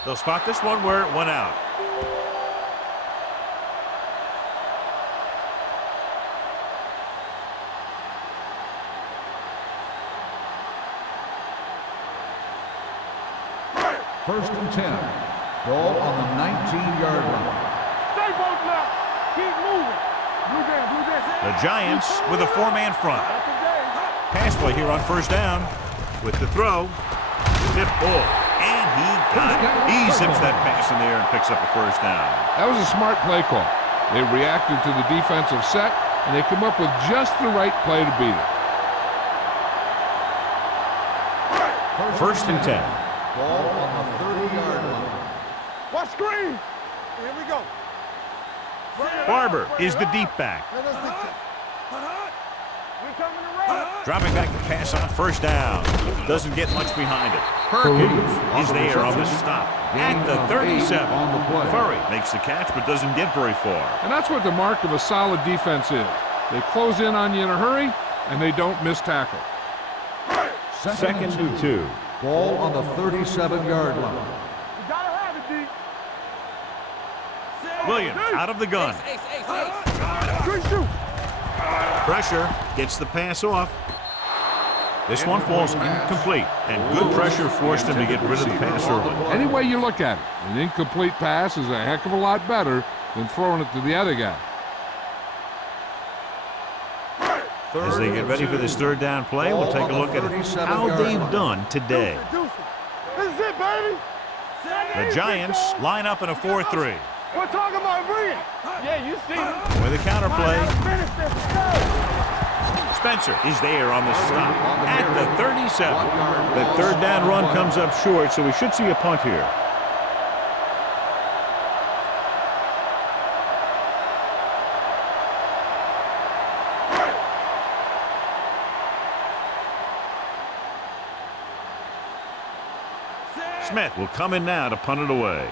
They'll spot this one where it went out. First and 10. Ball on the 19-yard line. Stay both now. Keep moving. Blue down. The Giants with a 4-man front. That's a day. Pass play here on first down. With the throw. Tip ball. And he got it. He zips that pass in the air and picks up a first down. That was a smart play call. They reacted to the defensive set, and they come up with just the right play to beat it. First and 10. Ball on the 30-yard line. Watch screen. Here we go. Barber is the deep back. Let us dictate. We Dropping back to pass on first down. Doesn't get much behind it. Perkins is there on the stop at the 37. Furry makes the catch but doesn't get very far. And that's what the mark of a solid defense is. They close in on you in a hurry, and they don't miss tackle. Second and 2. Ball on the 37-yard line. You gotta have it, D. Williams out of the gun. Good shoot. Pressure gets the pass off. This one falls incomplete, and good pressure forced him to get rid of the pass early. Any way you look at it, an incomplete pass is a heck of a lot better than throwing it to the other guy. As they get ready for this third down play, we'll take a look at how they've done today. This is it, baby. The Giants line up in a 4-3. We're talking about bringing. Yeah, you see him. With a counterplay, Finish this. Go. Spencer is there on the stop at the 37. The third down run comes up short, so we should see a punt here. Smith will come in now to punt it away.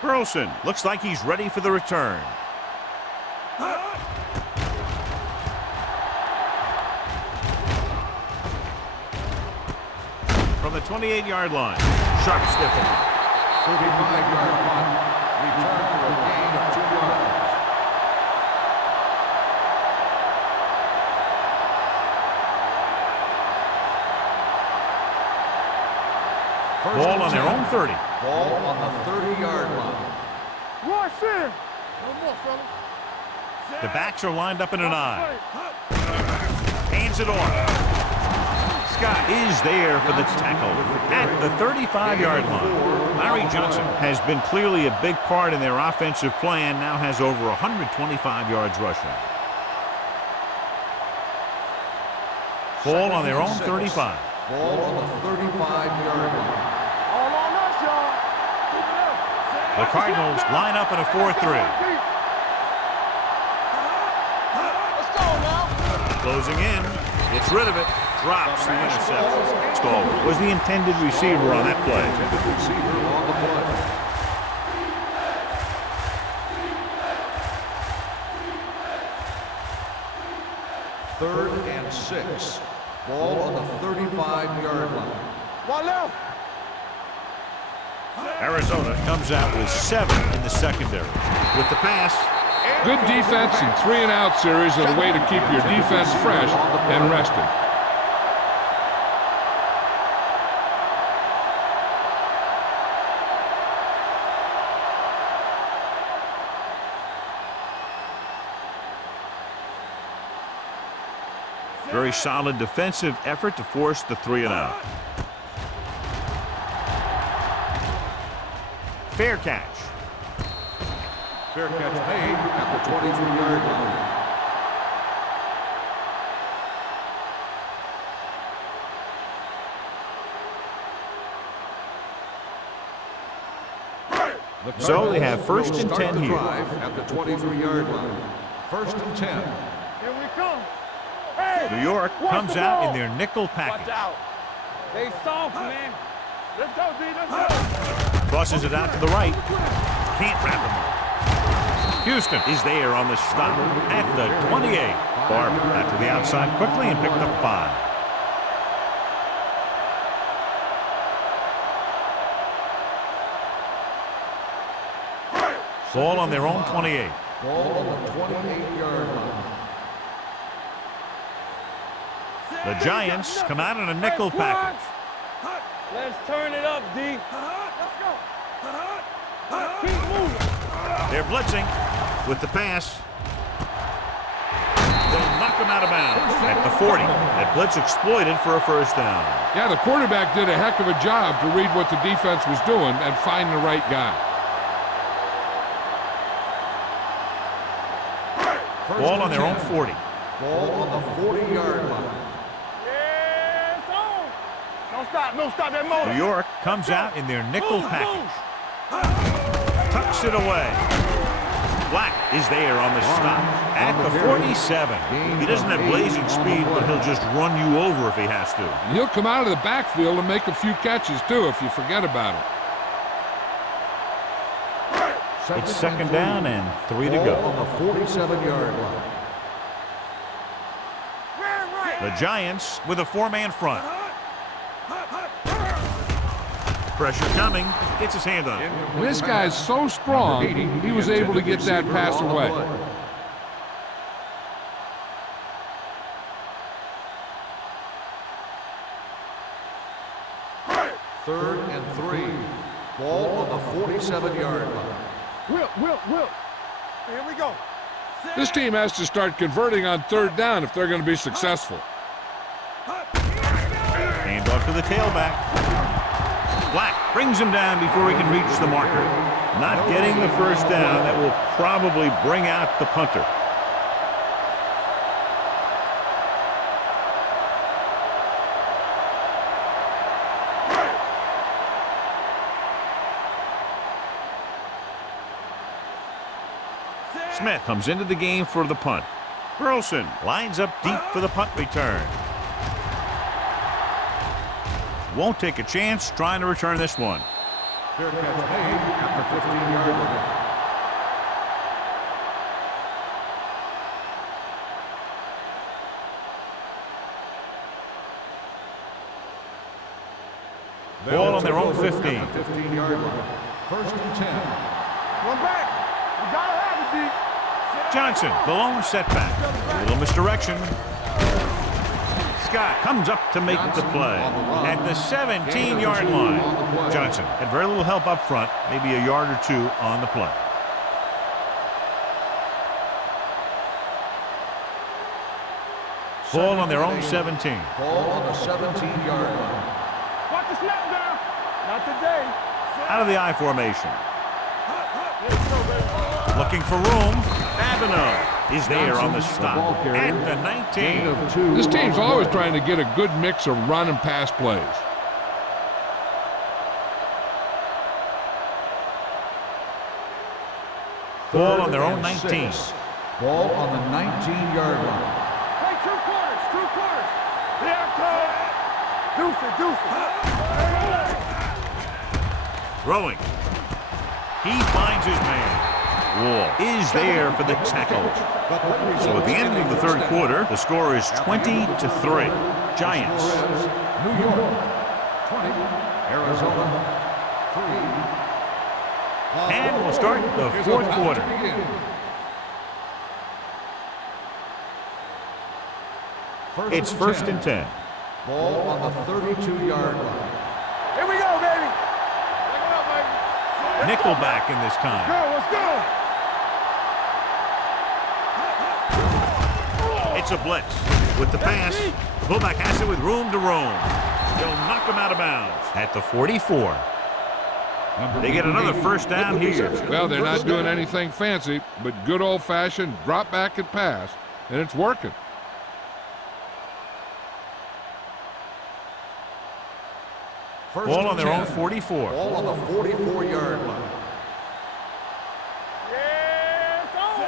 Burleson looks like he's ready for the return. From the 28-yard line, sharp stiffing. 35-yard punt. Return for a gain of 2 yards. Ball on their own 30. Ball on the 30-yard line. Rush in. No more, fella. The backs are lined up in an eye. Hands it off. Scott is there for the tackle at the 35-yard line. Larry Johnson has been clearly a big part in their offensive plan, now has over 125 yards rushing. Ball on their own 35. Ball on the 35-yard line. All on us, y'all. Keep it up. The Cardinals line up in a 4-3. Let's go now. Closing in, gets rid of it, drops the interception. Stahl was the intended receiver on that play. Intended receiver on the play. Third and 6. Ball on the 35-yard line. One left. Arizona comes out with 7 in the secondary. With the pass, Good defense and 3-and-out series are the way to keep your defense fresh and rested. very solid defensive effort to force the 3-and-out. Fair catch. Fair catch made at the 23-yard line. So they have first and 10 here. At the 23-yard line. First and 10. Here we come. Hey, New York watch comes the out ball. in their nickel Watch package. out. They soft, man. Let's go, D. Let's go. Crosses it out to the right. Can't wrap him up. Houston is there on the stop at the 28. Barber got to the outside quickly and picked up 5. Ball on their own 28. Ball on the 28-yard line. The Giants come out in a nickel package. Let's turn it up, D. Let's go. Keep moving. They're blitzing with the pass. They'll knock him out of bounds at the 40. That blitz exploited for a first down. Yeah, the quarterback did a heck of a job to read what the defense was doing and find the right guy. Ball on their own 40. Ball on the 40-yard line. Yeah, it's on. Don't stop. Don't stop that motor. New York comes out in their nickel package. Tucks it away. Black is there on the stop at the 47. He doesn't have blazing speed, but he'll just run you over if he has to. And he'll come out of the backfield and make a few catches, too, if you forget about it. It's second down and 3 to go. On the 47-yard line. The Giants with a 4-man front. Pressure coming. Gets his hand on it. And this guy's so strong, he was able to get that pass away. Third and 3. Ball on the 47-yard line. Will. Here we go. This team has to start converting on third down if they're going to be successful. Hand off to the tailback. Black brings him down before he can reach the marker. Not getting the first down. That will probably bring out the punter. Smith comes into the game for the punt. Burleson lines up deep for the punt return. Won't take a chance trying to return this one. Fair catch made at the 15-yard line. Ball on their own 15. 15-yard line. First and 10. One back. We gotta have it, D. Johnson, the lone setback. A little misdirection. Scott comes up to make the play at the 17-yard line. Johnson had very little help up front, maybe a yard or two on the play. Ball on their own 17. Ball on the 17-yard line. Watch the snap down. Not today. Out of the I formation. Looking for room. Avenel is there on the stop at the 19. This team's always trying to get a good mix of run and pass plays. Ball on their own 19. Ball on the 19-yard line. Hey, two quarters. Here comes. Deuce it. Throwing. He finds his man. Wall is there for the tackle. So at the end of the third quarter, the score is 20-3. Giants. New York 20, Arizona 3. And we'll start the fourth quarter. It's first and 10. Ball on the 32-yard line. Here we go, baby. Take it up, baby. Nickelback in this time. Let's go. It's a blitz. With the pass, fullback has it with room to roam. They'll knock him out of bounds at the 44. They get another first down here. Well, they're not doing anything fancy, but good old-fashioned drop back and pass, and it's working. Ball on their own 44. Ball on the 44-yard line.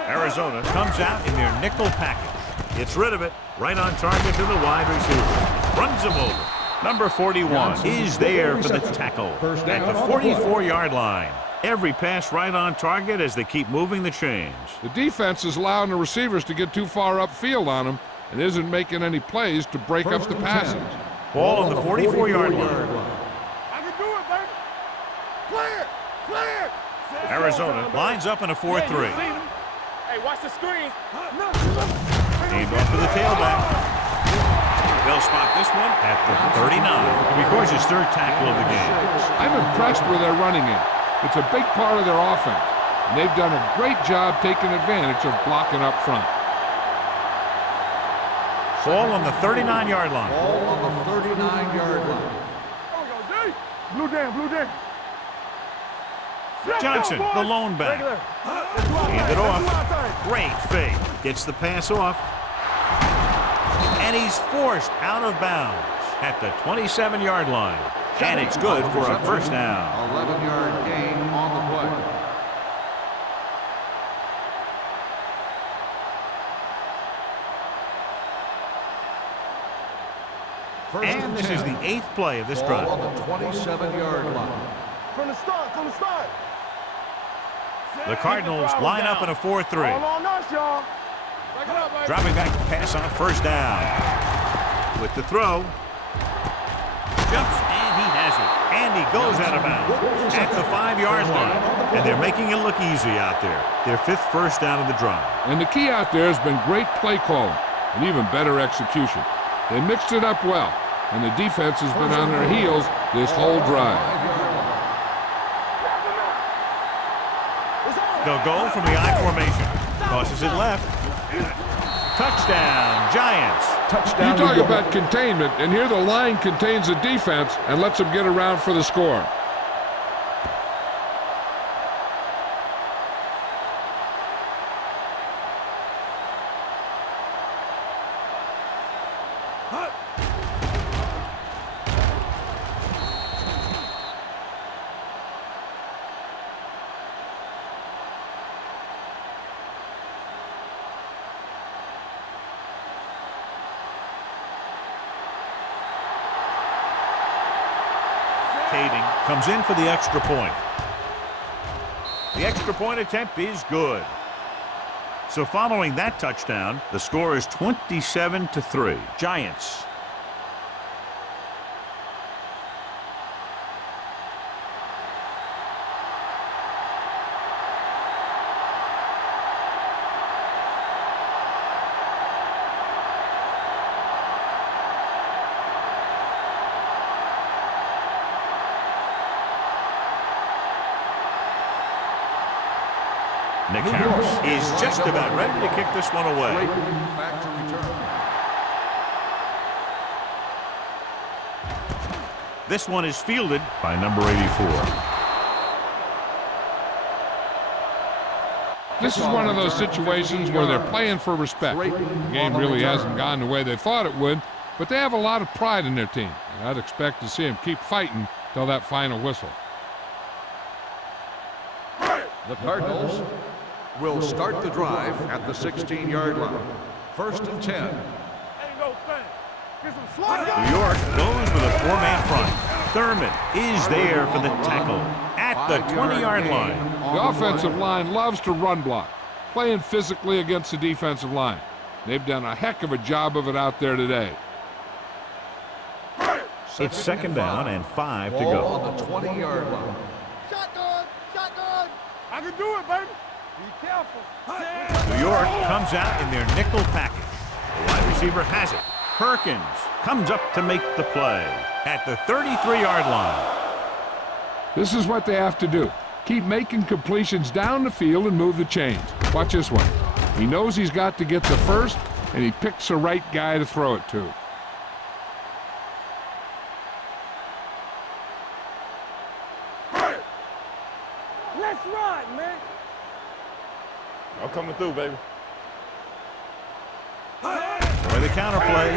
Arizona comes out in their nickel package. Gets rid of it. Right on target to the wide receiver. Runs him over. Number 41 is there for the tackle at the 44-yard line. Every pass right on target as they keep moving the chains. The defense is allowing the receivers to get too far upfield on them and isn't making any plays to break up the passes. Ball on the 44-yard line. I can do it, baby. Clear. Arizona lines up in a 4-3. Hey, watch the screen. Hand off to the tailback. They'll spot this one at the 39. Records his third tackle of the game. I'm impressed with their running game. It's a big part of their offense, and they've done a great job taking advantage of blocking up front. Ball on the 39-yard line. Ball on the 39-yard line. There we go, D. Blue down. Johnson, the lone back. Hand it off. Great fake. Gets the pass off. And he's forced out of bounds at the 27-yard line. And it's good for a first down. 11-yard gain on the play. And this is the 8th play of this drive. Ball on the 27-yard line. From the start, from the start. The Cardinals line up in a 4-3. All on us, y'all. Back it up, baby. Dropping back to pass on first down. With the throw. Jumps, and he has it. And he goes out of bounds at the 5-yard line. And they're making it look easy out there. Their 5th first down of the drive. And the key out there has been great play calling and even better execution. They mixed it up well, and the defense has been on their heels this whole drive. They'll go from the I formation. Tosses it left. Touchdown, Giants. Touchdown. You talk about containment, and here the line contains the defense and lets them get around for the score. Comes in for the extra point. The extra point attempt is good. So following that touchdown, the score is 27-3. Giants. Nick Harris is just about ready to kick this one away. Back to return. This one is fielded by number 84. This is one of those situations where they're playing for respect. The game really hasn't gone the way they thought it would, but they have a lot of pride in their team. And I'd expect to see them keep fighting till that final whistle. The Cardinals will start the drive at the 16-yard line. 1st and 10. Ain't no thing. Get some slide. New York goes with a 4-man front. Thurman is there for the tackle at the 20-yard line. The offensive line loves to run block, playing physically against the defensive line. They've done a heck of a job of it out there today. It's 2nd down and 5 to Ball go. on the 20-yard line. Shotgun, shotgun. I can do it, baby. Be careful. New York comes out in their nickel package. The wide receiver has it. Perkins comes up to make the play at the 33-yard line. This is what they have to do. Keep making completions down the field and move the chains. Watch this one. He knows he's got to get the first, and he picks the right guy to throw it to. Let's ride, man. I'm coming through, baby. For the counter play.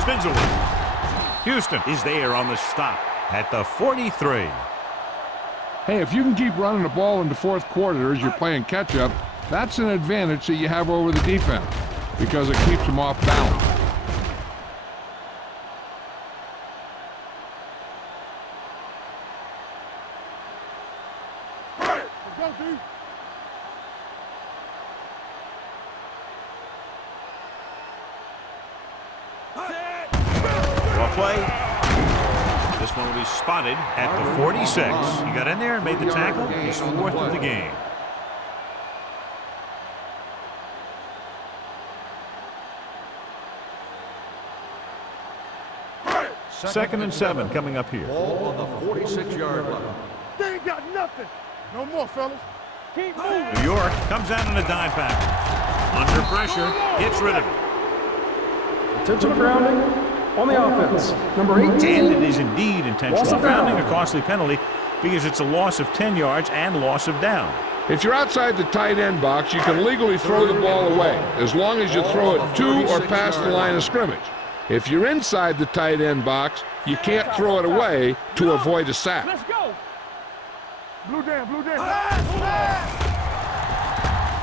Spins away. Houston is there on the stop at the 43. Hey, if you can keep running the ball in the 4th quarter as you're playing catch-up, that's an advantage that you have over the defense because it keeps them off balance. Let's go, dude. Well play. This one will be spotted at the 46. He got in there and made the tackle. He's 4th of the game. Second and 7 coming up here. Ball on the 46-yard line. They ain't got nothing. No more, fellas. Keep moving. New York comes out in a dime package. Under pressure, gets rid of it. Intentional grounding on the offense. Number 18. And it is indeed intentional. Loss of down. Grounding, a costly penalty because it's a loss of 10 yards and loss of down. If you're outside the tight end box, you can legally throw the ball away as long as you throw it to or past the line of scrimmage. If you're inside the tight end box, you can't throw it away to avoid a sack. Let's go. Blue down, blue down.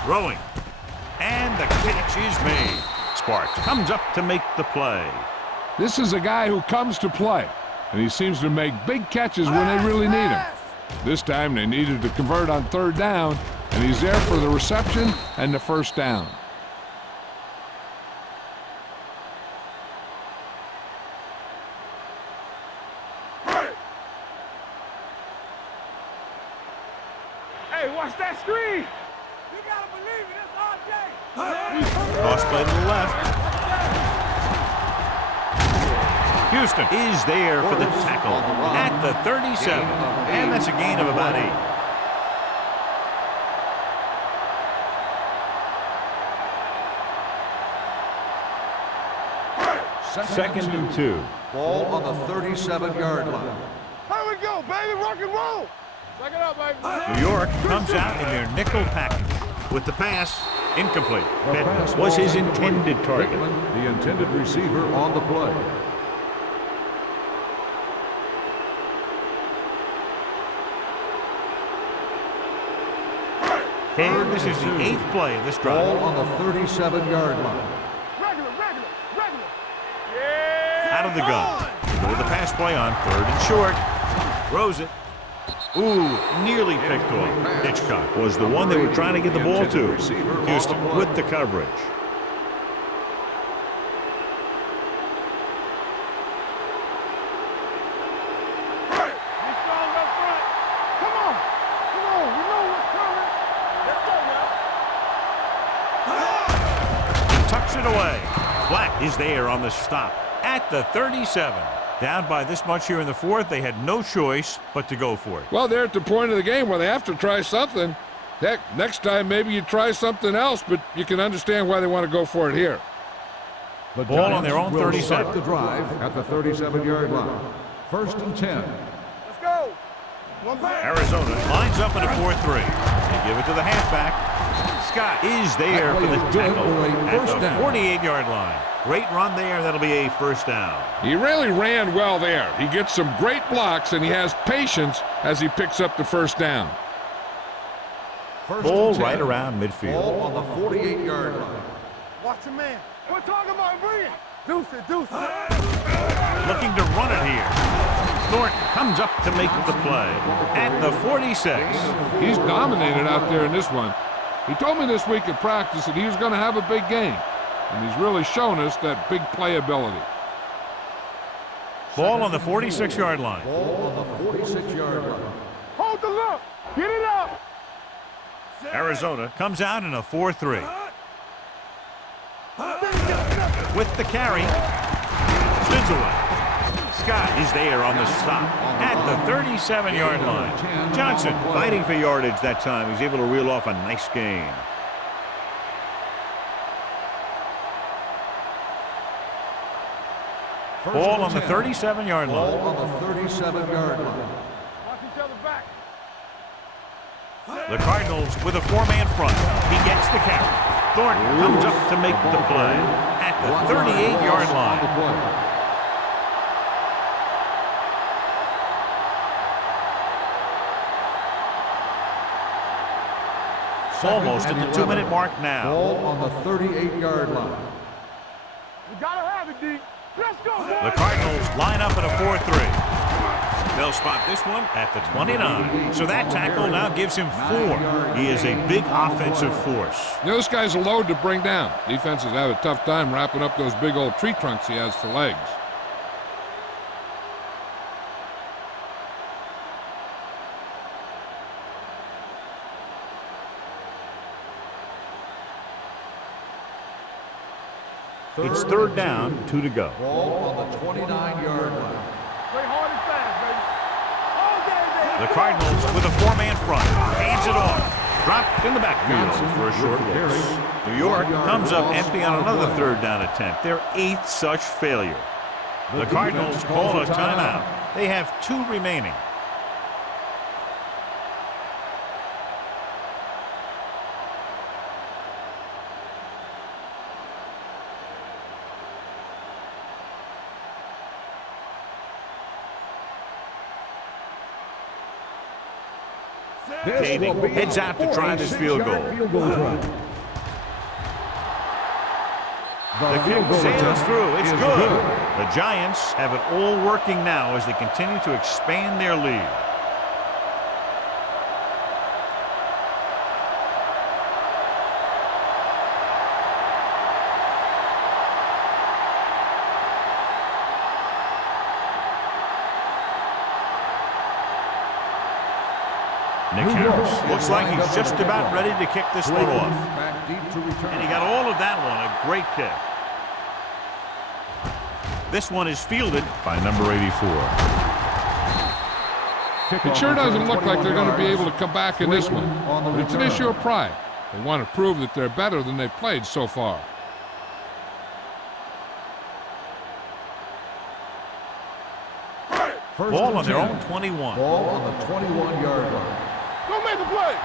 Throwing. And the catch is made. Sparks comes up to make the play This is a guy who comes to play, and he seems to make big catches when they really need him. This time they needed to convert on third down, and he's there for the reception and the first down. Hey, watch that screen. You gotta believe it. It's RJ. Cross play to the left. Houston is there for the tackle at the 37. And that's a gain of about 8. Second and 2. Ball on the 37-yard line. Here we go, baby. Rock and roll. Check it out, baby. New York comes out in their nickel package with the pass incomplete. That was his intended target. The intended receiver on the play. And this is the 8th play of this Ball drive. on the 37-yard line. Regular. Yeah. Out of the gun. Go with the pass play on 3rd and short. Throws it. Ooh, nearly picked off. Hitchcock was the one they were trying to get the ball to. Houston with the coverage. Be strong up front. Come on. We know what's coming. Let's go, y'all. Tucks it away. Black is there on the stop at the 37. Down by this much here in the 4th, they had no choice but to go for it. Well, they're at the point of the game where they have to try something. Heck, next time maybe you try something else, but you can understand why they want to go for it here. The Ball on their own Giants will 37. start the drive at the 37-yard line. 1st and 10. Let's go. One back. Arizona lines up in a 4-3. They give it to the halfback. Scott is there That for the play is good tackle for a at first the down. 48-yard line. Great run there. That'll be a first down. He really ran well there. He gets some great blocks, and he has patience as he picks up the first down. Ball right around midfield. Ball on the 48-yard line. Watch your man. We're talking about brilliant. Deuce it. Looking to run it here. Thornton comes up to make the play at the 46. He's dominated out there in this one. He told me this week at practice that he was going to have a big game, and he's really shown us that big playability. Ball on the 46-yard line. Ball on the 46-yard line. Hold the look. Get it up. Arizona comes out in a 4-3. With the carry. Spins away. Scott is there on the stop at the 37-yard line. Johnson fighting for yardage that time. He's able to reel off a nice gain. Ball on the 37-yard Ball line. on the 37-yard line. Watch each other back. The Cardinals with a 4-man front. He gets the carry. Thornton comes up to make the play at the 38-yard line. Almost at the 2-minute mark now. Ball on the 38-yard line. You gotta have it, D. Let's go, boy. The Cardinals line up in a 4-3. They'll spot this one at the 29. So that tackle now gives him 4. He is a big offensive force. You know, this guy's a load to bring down. Defenses have a tough time wrapping up those big old tree trunks he has for legs. It's 3rd down, 2 to go. Ball on the 29-yard line. Play hard and fast, baby. All day, baby. The Cardinals with a 4-man front. Hands it off. Dropped in the backfield for a short loss. New York comes up empty on another 3rd down attempt. Their 8th such failure. The Cardinals call a timeout. They have 2 remaining. Kading heads out to try this field goal. The field kick goal sails attempt through. It's is good. The Giants have it all working now as they continue to expand their lead. Nick Harris looks like he's just about ready to kick this one off. Back deep to return. And he got all of that one. A great kick. This one is fielded by number 84. It sure doesn't look like they're going to be able to come back in this one. But it's an issue of pride. They want to prove that they're better than they've played so far. Ball on their own 21. Ball on the 21-yard line. Don't make the play.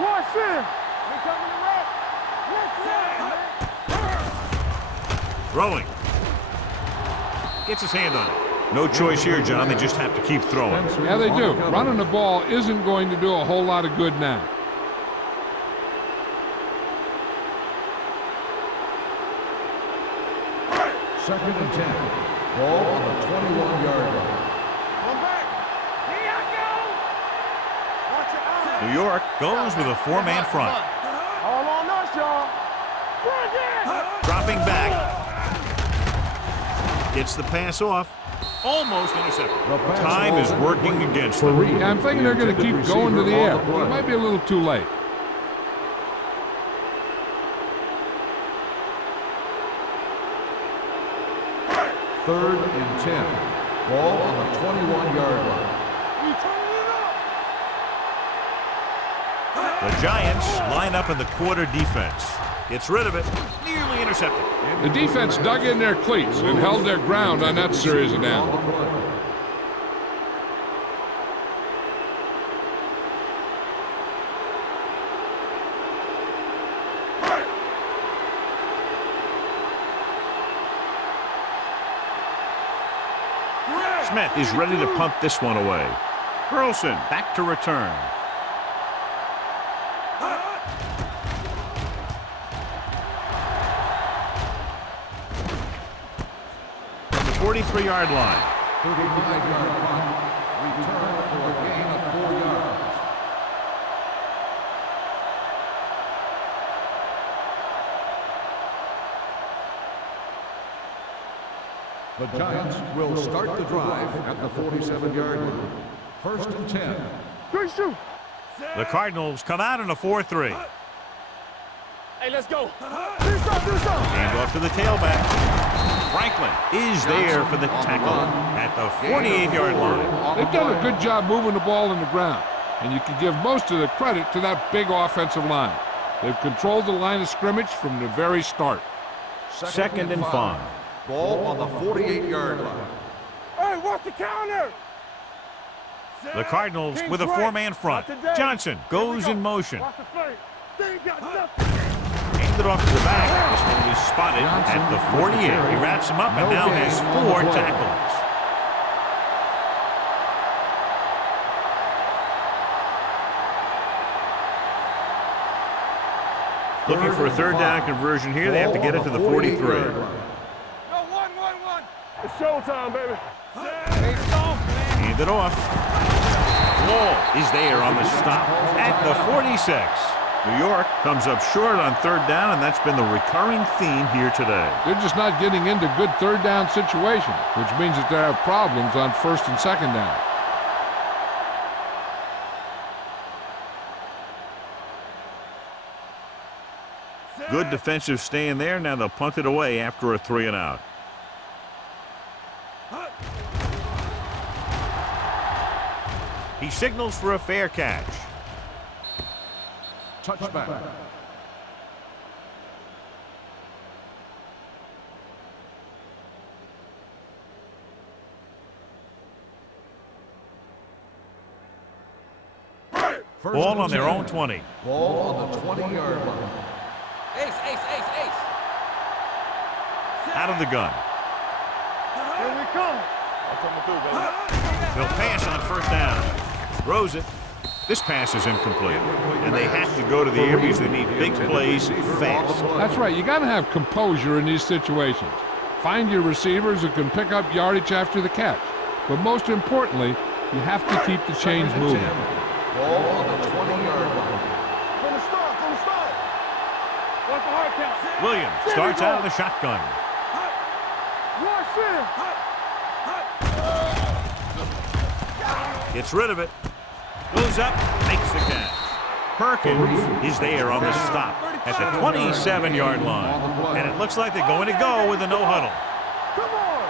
Watch in. They coming to rock. Throwing. Gets his hand on it. No choice here, John. They just have to keep throwing. Yeah, they do. Running the ball isn't going to do a whole lot of good now. Second and 10. Ball on the 21-yard line. Come back. Here I go. Watch your eyes. New York goes with a four-man front. All on us, y'all. Bring it. Dropping back. Gets the pass off. Almost intercepted. Time is working against them. Yeah, I'm thinking they're going to keep going to the air. It might be a little too late. Third and 10. Ball on the 21-yard line. We turning it up. The Giants line up in the quarter defense. Gets rid of it. Nearly intercepted. The defense dug in their cleats and held their ground on that series of downs. Smith is ready to punt this one away. Burleson back to return. From the 43-yard line. 35-yard punt. Return for a gain of 4 yards. The Giants will start the drive at the 47-yard line. First and 10. Good shoot. The Cardinals come out in a 4-3. Hey, let's go. Do something. Hand off to the tailback. Franklin is there for the tackle at the 48-yard line. They've done a good job moving the ball in the ground, and you can give most of the credit to that big offensive line. They've controlled the line of scrimmage from the very start. Second and 5. Ball on the 48-yard line. Hey, watch the counter. The Cardinals with a four-man front. Johnson goes in motion. Watch the play. They ain't got nothing. Handed off to the back. This one is spotted at the 48. He wraps him up and now has 4 tackles. Looking for a third down conversion here. They have to get it to the 43. Go, 1. It's showtime, baby. Hand it off. Wall is there on the stop at the 46. New York comes up short on third down, and that's been the recurring theme here today. They're just not getting into good third down situations, which means that they have problems on first and second down. Good defensive stand there. Now they'll punt it away after a 3-and-out. He signals for a fair catch. Touchback. Ball on their own 20. Ball on the 20-yard line. Ace. Out of the gun. Here we come. I'm coming through, baby. They'll pass on first down. Throws it. This pass is incomplete, and they have to go to the areas that need big plays fast. That's right. You got to have composure in these situations. Find your receivers who can pick up yardage after the catch. But most importantly, you have to keep the chains moving. Ball on the 20-yard line. From the start. What's the hard count? Williams starts out of the shotgun. Rush in. Gets rid of it. Goes up, makes the catch. Perkins is there on the stop at the 27-yard line. And it looks like they're going to go with a no-huddle. Come on.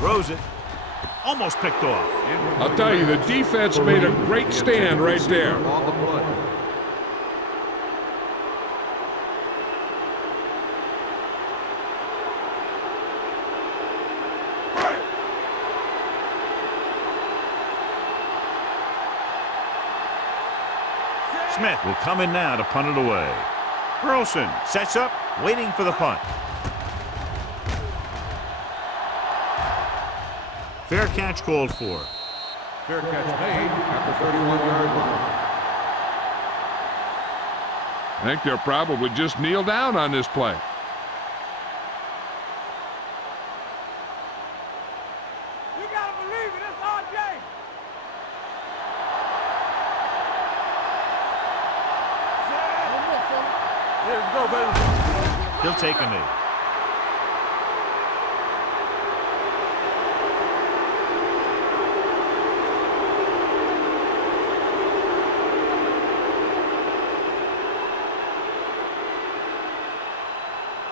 Throws it. Almost picked off. I'll tell you, the defense made a great stand right there. On the play. Smith will come in now to punt it away. Burleson sets up, waiting for the punt. Fair catch called for. Fair catch made at the 31-yard line. I think they'll probably just kneel down on this play. You gotta believe it. It's RJ. Let's go, baby. He'll take a knee.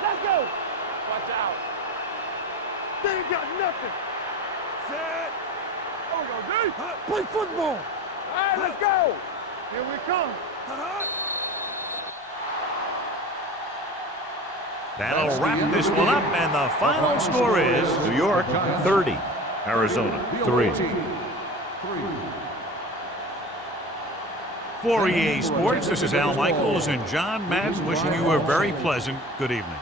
Let's go. Watch out. They ain't got nothing. Set. Oh, go, D. Play football. All right, let's go. Here we come. That'll wrap this one up, and the final score is New York 30, Arizona 3. For EA Sports, this is Al Michaels and John Madden wishing you a very pleasant good evening.